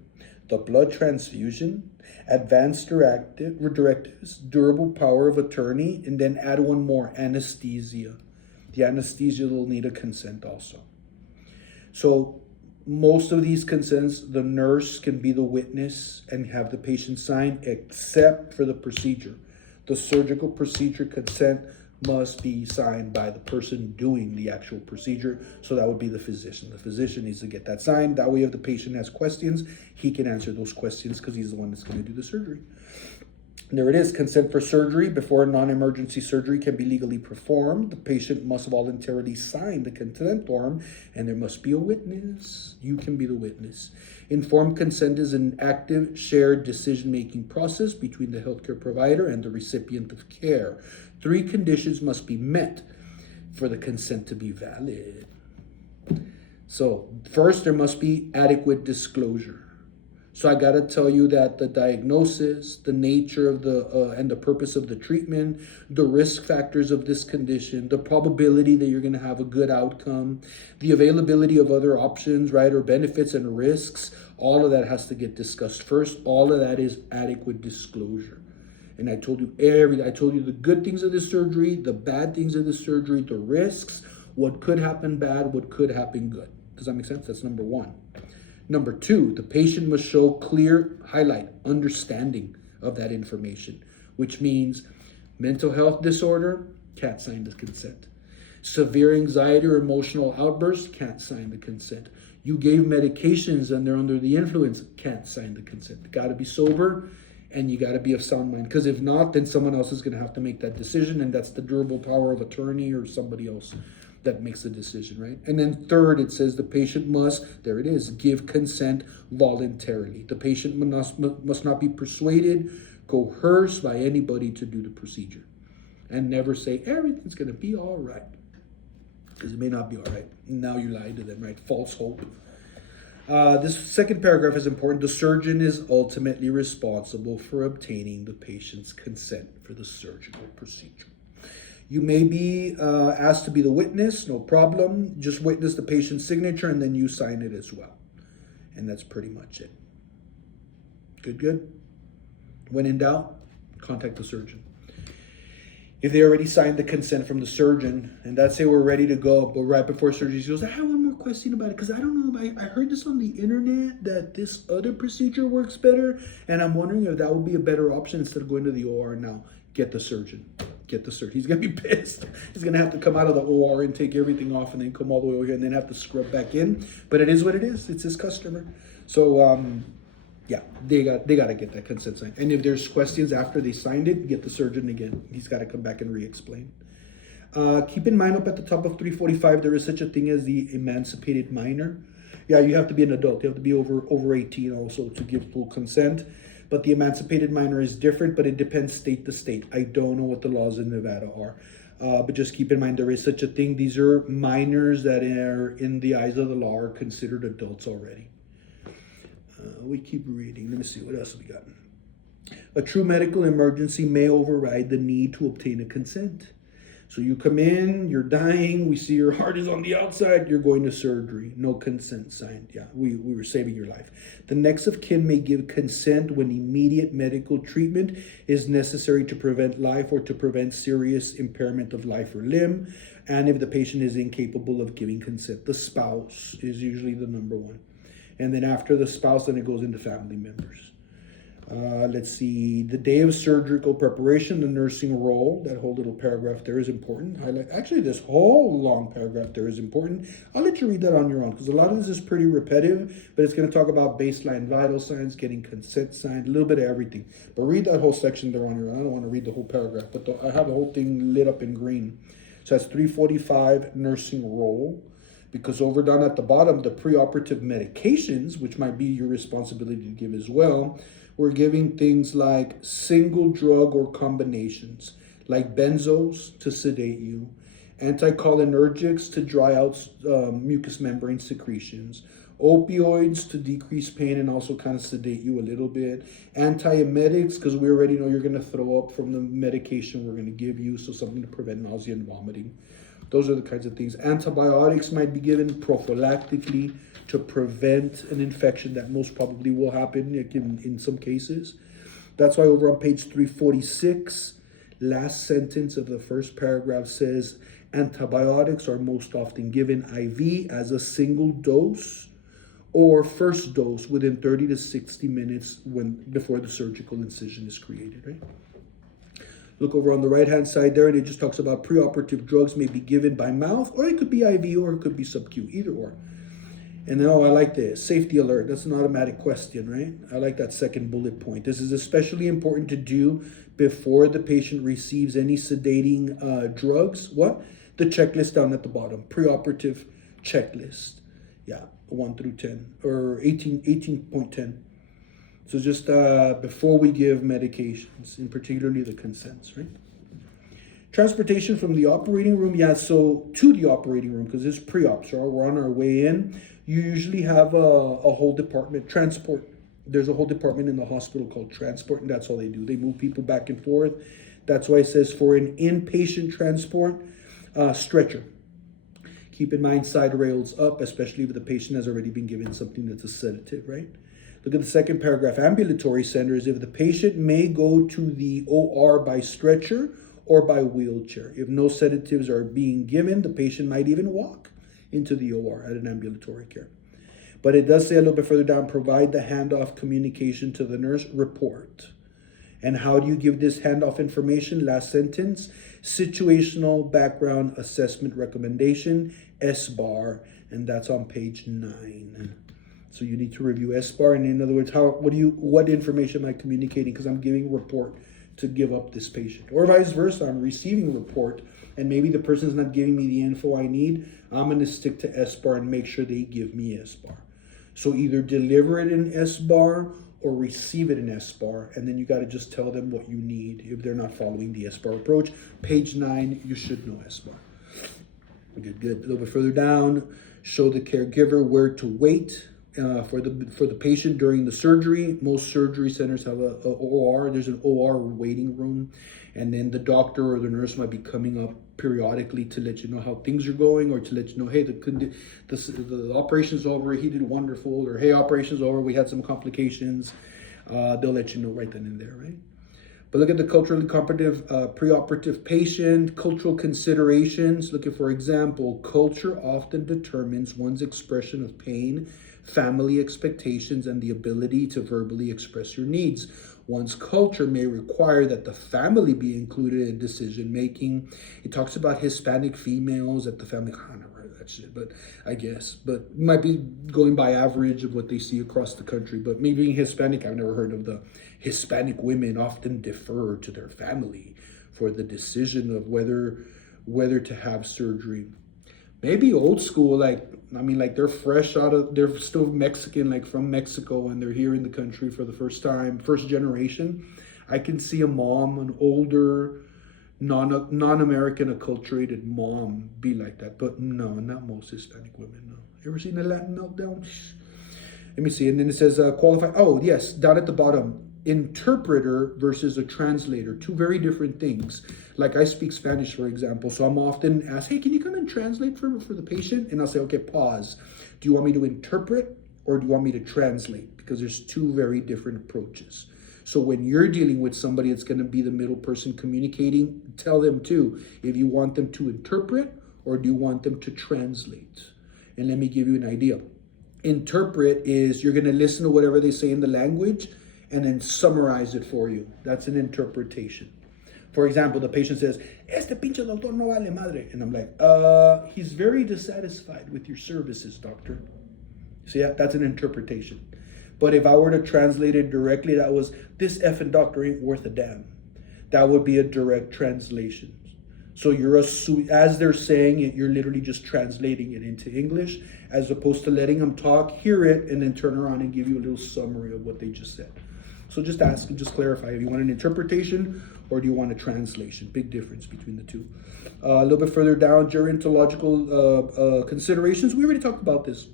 the blood transfusion, advanced directives, durable power of attorney, and then add one more, anesthesia. The anesthesia will need a consent also. So most of these consents, the nurse can be the witness and have the patient sign, except for the procedure. The surgical procedure consent must be signed by the person doing the actual procedure. So that would be the physician. The physician needs to get that signed. That way if the patient has questions, he can answer those questions because he's the one that's going to do the surgery. There it is, consent for surgery before a non-emergency surgery can be legally performed. The patient must voluntarily sign the consent form, and there must be a witness. You can be the witness. Informed consent is an active, shared decision-making process between the healthcare provider and the recipient of care. 3 conditions must be met for the consent to be valid. So, first, there must be adequate disclosure. So I got to tell you that the diagnosis, the nature of and the purpose of the treatment, the risk factors of this condition, the probability that you're going to have a good outcome, the availability of other options, right, or benefits and risks, all of that has to get discussed first. All of that is adequate disclosure. And I told you the good things of the surgery, the bad things of the surgery, the risks, what could happen bad, what could happen good. Does that make sense? That's number 1. Number 2, the patient must show clear, understanding of that information, which means mental health disorder, can't sign the consent. Severe anxiety or emotional outbursts, can't sign the consent. You gave medications and they're under the influence, can't sign the consent. Got to be sober and you got to be of sound mind, because if not, then someone else is going to have to make that decision, and that's the durable power of attorney or somebody else that makes the decision, right? And then third, it says the patient must, there it is, give consent voluntarily. The patient must not be persuaded, coerced by anybody to do the procedure. And never say, everything's going to be all right. Because it may not be all right. Now you lied to them, right? False hope. This second paragraph is important. The surgeon is ultimately responsible for obtaining the patient's consent for the surgical procedure. You may be asked to be the witness, no problem. Just witness the patient's signature and then you sign it as well. And that's pretty much it. Good? When in doubt, contact the surgeon. If they already signed the consent from the surgeon, and that's say we're ready to go, but right before surgery, she goes, I have one more question about it, because I don't know, I heard this on the internet that this other procedure works better, and I'm wondering if that would be a better option instead of going to the OR now. Get the surgeon. He's going to be pissed. He's going to have to come out of the OR and take everything off and then come all the way over here and then have to scrub back in. But it is what it is. It's his customer. So, yeah, they got to get that consent signed. And if there's questions after they signed it, get the surgeon again. He's got to come back and re-explain. Keep in mind up at the top of 345, there is such a thing as the emancipated minor. Yeah, you have to be an adult. You have to be over 18 also to give full consent. But the emancipated minor is different, but it depends state to state. I don't know what the laws in Nevada are. But just keep in mind there is such a thing. These are minors that are, in the eyes of the law, are considered adults already. We keep reading. Let me see, what else we got? A true medical emergency may override the need to obtain a consent. So you come in, you're dying, we see your heart is on the outside, you're going to surgery. No consent signed. Yeah, we were saving your life. The next of kin may give consent when immediate medical treatment is necessary to prevent life or to prevent serious impairment of life or limb, and if the patient is incapable of giving consent. The spouse is usually the number one. And then after the spouse, then it goes into family members. Let's see, the day of surgical preparation, the nursing role, that whole little paragraph there is important. Actually, this whole long paragraph there is important. I'll let you read that on your own because a lot of this is pretty repetitive, but it's going to talk about baseline vital signs, getting consent signed, a little bit of everything. But read that whole section there on your own. I don't want to read the whole paragraph, but I have the whole thing lit up in green. So that's 345 nursing role. Because over down at the bottom, the preoperative medications, which might be your responsibility to give as well, we're giving things like single drug or combinations, like benzos to sedate you, anticholinergics to dry out mucous membrane secretions, opioids to decrease pain and also kind of sedate you a little bit, antiemetics because we already know you're going to throw up from the medication we're going to give you, so something to prevent nausea and vomiting. Those are the kinds of things. Antibiotics might be given prophylactically to prevent an infection that most probably will happen in some cases. That's why over on page 346, last sentence of the first paragraph says, antibiotics are most often given IV as a single dose or first dose within 30 to 60 minutes before the surgical incision is created, right? Look over on the right-hand side there, and it just talks about preoperative drugs may be given by mouth, or it could be IV, or it could be sub-Q, either or. And then, I like this, safety alert. That's an automatic question, right? I like that second bullet point. This is especially important to do before the patient receives any sedating drugs. What? The checklist down at the bottom, preoperative checklist. Yeah, 1 through 10, or 18.10. So just before we give medications, in particularly the consents, right? Transportation from the operating room, yeah, so to the operating room, because it's pre-op, so we're on our way in. You usually have a whole department, transport. There's a whole department in the hospital called transport, and that's all they do. They move people back and forth. That's why it says for an inpatient transport, stretcher. Keep in mind side rails up, especially if the patient has already been given something that's a sedative, right? Look at the second paragraph. Ambulatory centers, if the patient may go to the OR by stretcher or by wheelchair. If no sedatives are being given, the patient might even walk into the OR at an ambulatory care. But it does say a little bit further down, provide the handoff communication to the nurse report. And how do you give this handoff information? Last sentence, situational background assessment recommendation, SBAR, and that's on page 9. So you need to review SBAR, and in other words, what information am I communicating? Because I'm giving a report to give up this patient, or vice versa. I'm receiving a report, and maybe the person's not giving me the info I need. I'm going to stick to SBAR and make sure they give me SBAR. So either deliver it in SBAR or receive it in SBAR, and then you got to just tell them what you need if they're not following the SBAR approach. Page 9, you should know SBAR. Good. A little bit further down, show the caregiver where to wait. For the patient during the surgery. Most surgery centers have a OR. There's an OR waiting room, and then the doctor or the nurse might be coming up periodically to let you know how things are going, or to let you know, hey, the operation's over, he did wonderful, or hey, operation's over, we had some complications. They'll let you know right then and there, right? But look at the culturally competent preoperative patient, cultural considerations. Look at, for example, culture often determines one's expression of pain, family expectations, and the ability to verbally express your needs. One's culture may require that the family be included in decision making. It talks about Hispanic females at the family. I don't know that shit, but I guess. But it might be going by average of what they see across the country. But me being Hispanic, I've never heard of the Hispanic women often defer to their family for the decision of whether to have surgery. Maybe old school, like they're they're still Mexican, like from Mexico, and they're here in the country for the first time, first generation. I can see a mom, an older, non-American acculturated mom be like that. But no, not most Hispanic women, no. You ever seen a Latin meltdown? Let me see. And then it says qualify. Oh, yes, down at the bottom. Interpreter versus a translator, two very different things. Like I speak Spanish, for example, so I'm often asked, hey, can you come and translate for the patient? And I'll say, okay, pause. Do you want me to interpret or do you want me to translate? Because there's two very different approaches. So when you're dealing with somebody that's going to be the middle person communicating, tell them too, if you want them to interpret or do you want them to translate? And let me give you an idea. Interpret is you're going to listen to whatever they say in the language, and then summarize it for you. That's an interpretation. For example, the patient says, "Este pinche doctor no vale madre." And I'm like, he's very dissatisfied with your services, doctor. So yeah, that's an interpretation. But if I were to translate it directly, that was, "This effing doctor ain't worth a damn." That would be a direct translation. So you're as they're saying it, you're literally just translating it into English, as opposed to letting them talk, hear it, and then turn around and give you a little summary of what they just said. So just ask and just clarify if you want an interpretation or do you want a translation. Big difference between the two. A little bit further down, gerontological considerations. We already talked about this.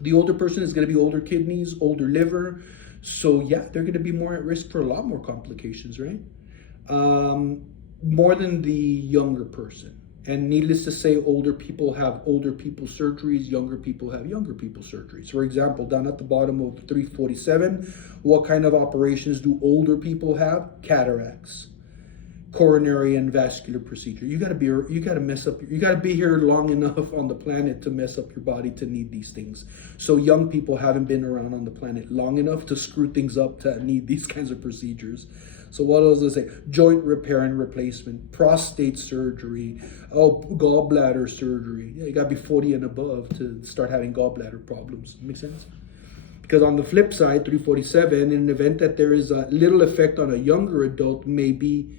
The older person is going to be older kidneys, older liver. So yeah, they're going to be more at risk for a lot more complications, right? More than the younger person. And needless to say, older people have older people surgeries, younger people have younger people surgeries. For example, down at the bottom of 347, what kind of operations do older people have? Cataracts, coronary and vascular procedure. You gotta be here long enough on the planet to mess up your body to need these things. So young people haven't been around on the planet long enough to screw things up to need these kinds of procedures. So what else does it say? Joint repair and replacement, prostate surgery, gallbladder surgery. Yeah, you gotta be 40 and above to start having gallbladder problems. Make sense? Because on the flip side, 347, in an event that there is a little effect on a younger adult, may be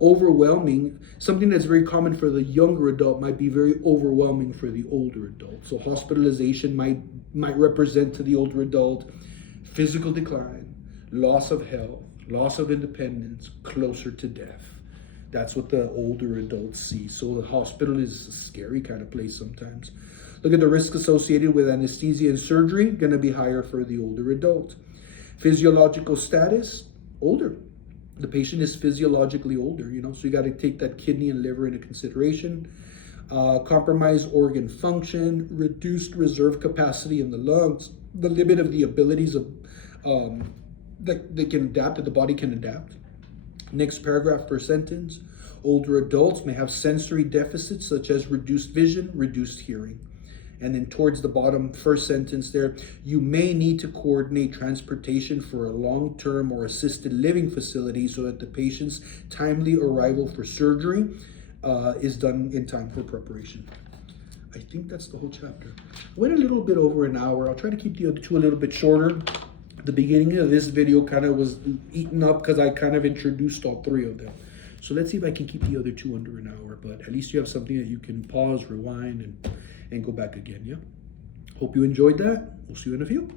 overwhelming. Something that's very common for the younger adult might be very overwhelming for the older adult. So hospitalization might represent to the older adult physical decline, loss of health, loss of independence, closer to death. That's what the older adults see. So the hospital is a scary kind of place sometimes. Look at the risk associated with anesthesia and surgery, going to be higher for the older adult. Physiological status, older. The patient is physiologically older, so you got to take that kidney and liver into consideration. Compromised organ function, reduced reserve capacity in the lungs, the limit of the abilities of that they can adapt, that the body can adapt. Next paragraph per sentence. Older adults may have sensory deficits such as reduced vision, reduced hearing. And then towards the bottom, first sentence there, you may need to coordinate transportation for a long-term or assisted living facility so that the patient's timely arrival for surgery is done in time for preparation. I think that's the whole chapter. I went a little bit over an hour. I'll try to keep the other two a little bit shorter. The beginning of this video kind of was eaten up because I kind of introduced all three of them. So let's see if I can keep the other two under an hour, but at least you have something that you can pause, rewind, and go back again, yeah? Hope you enjoyed that. We'll see you in a few.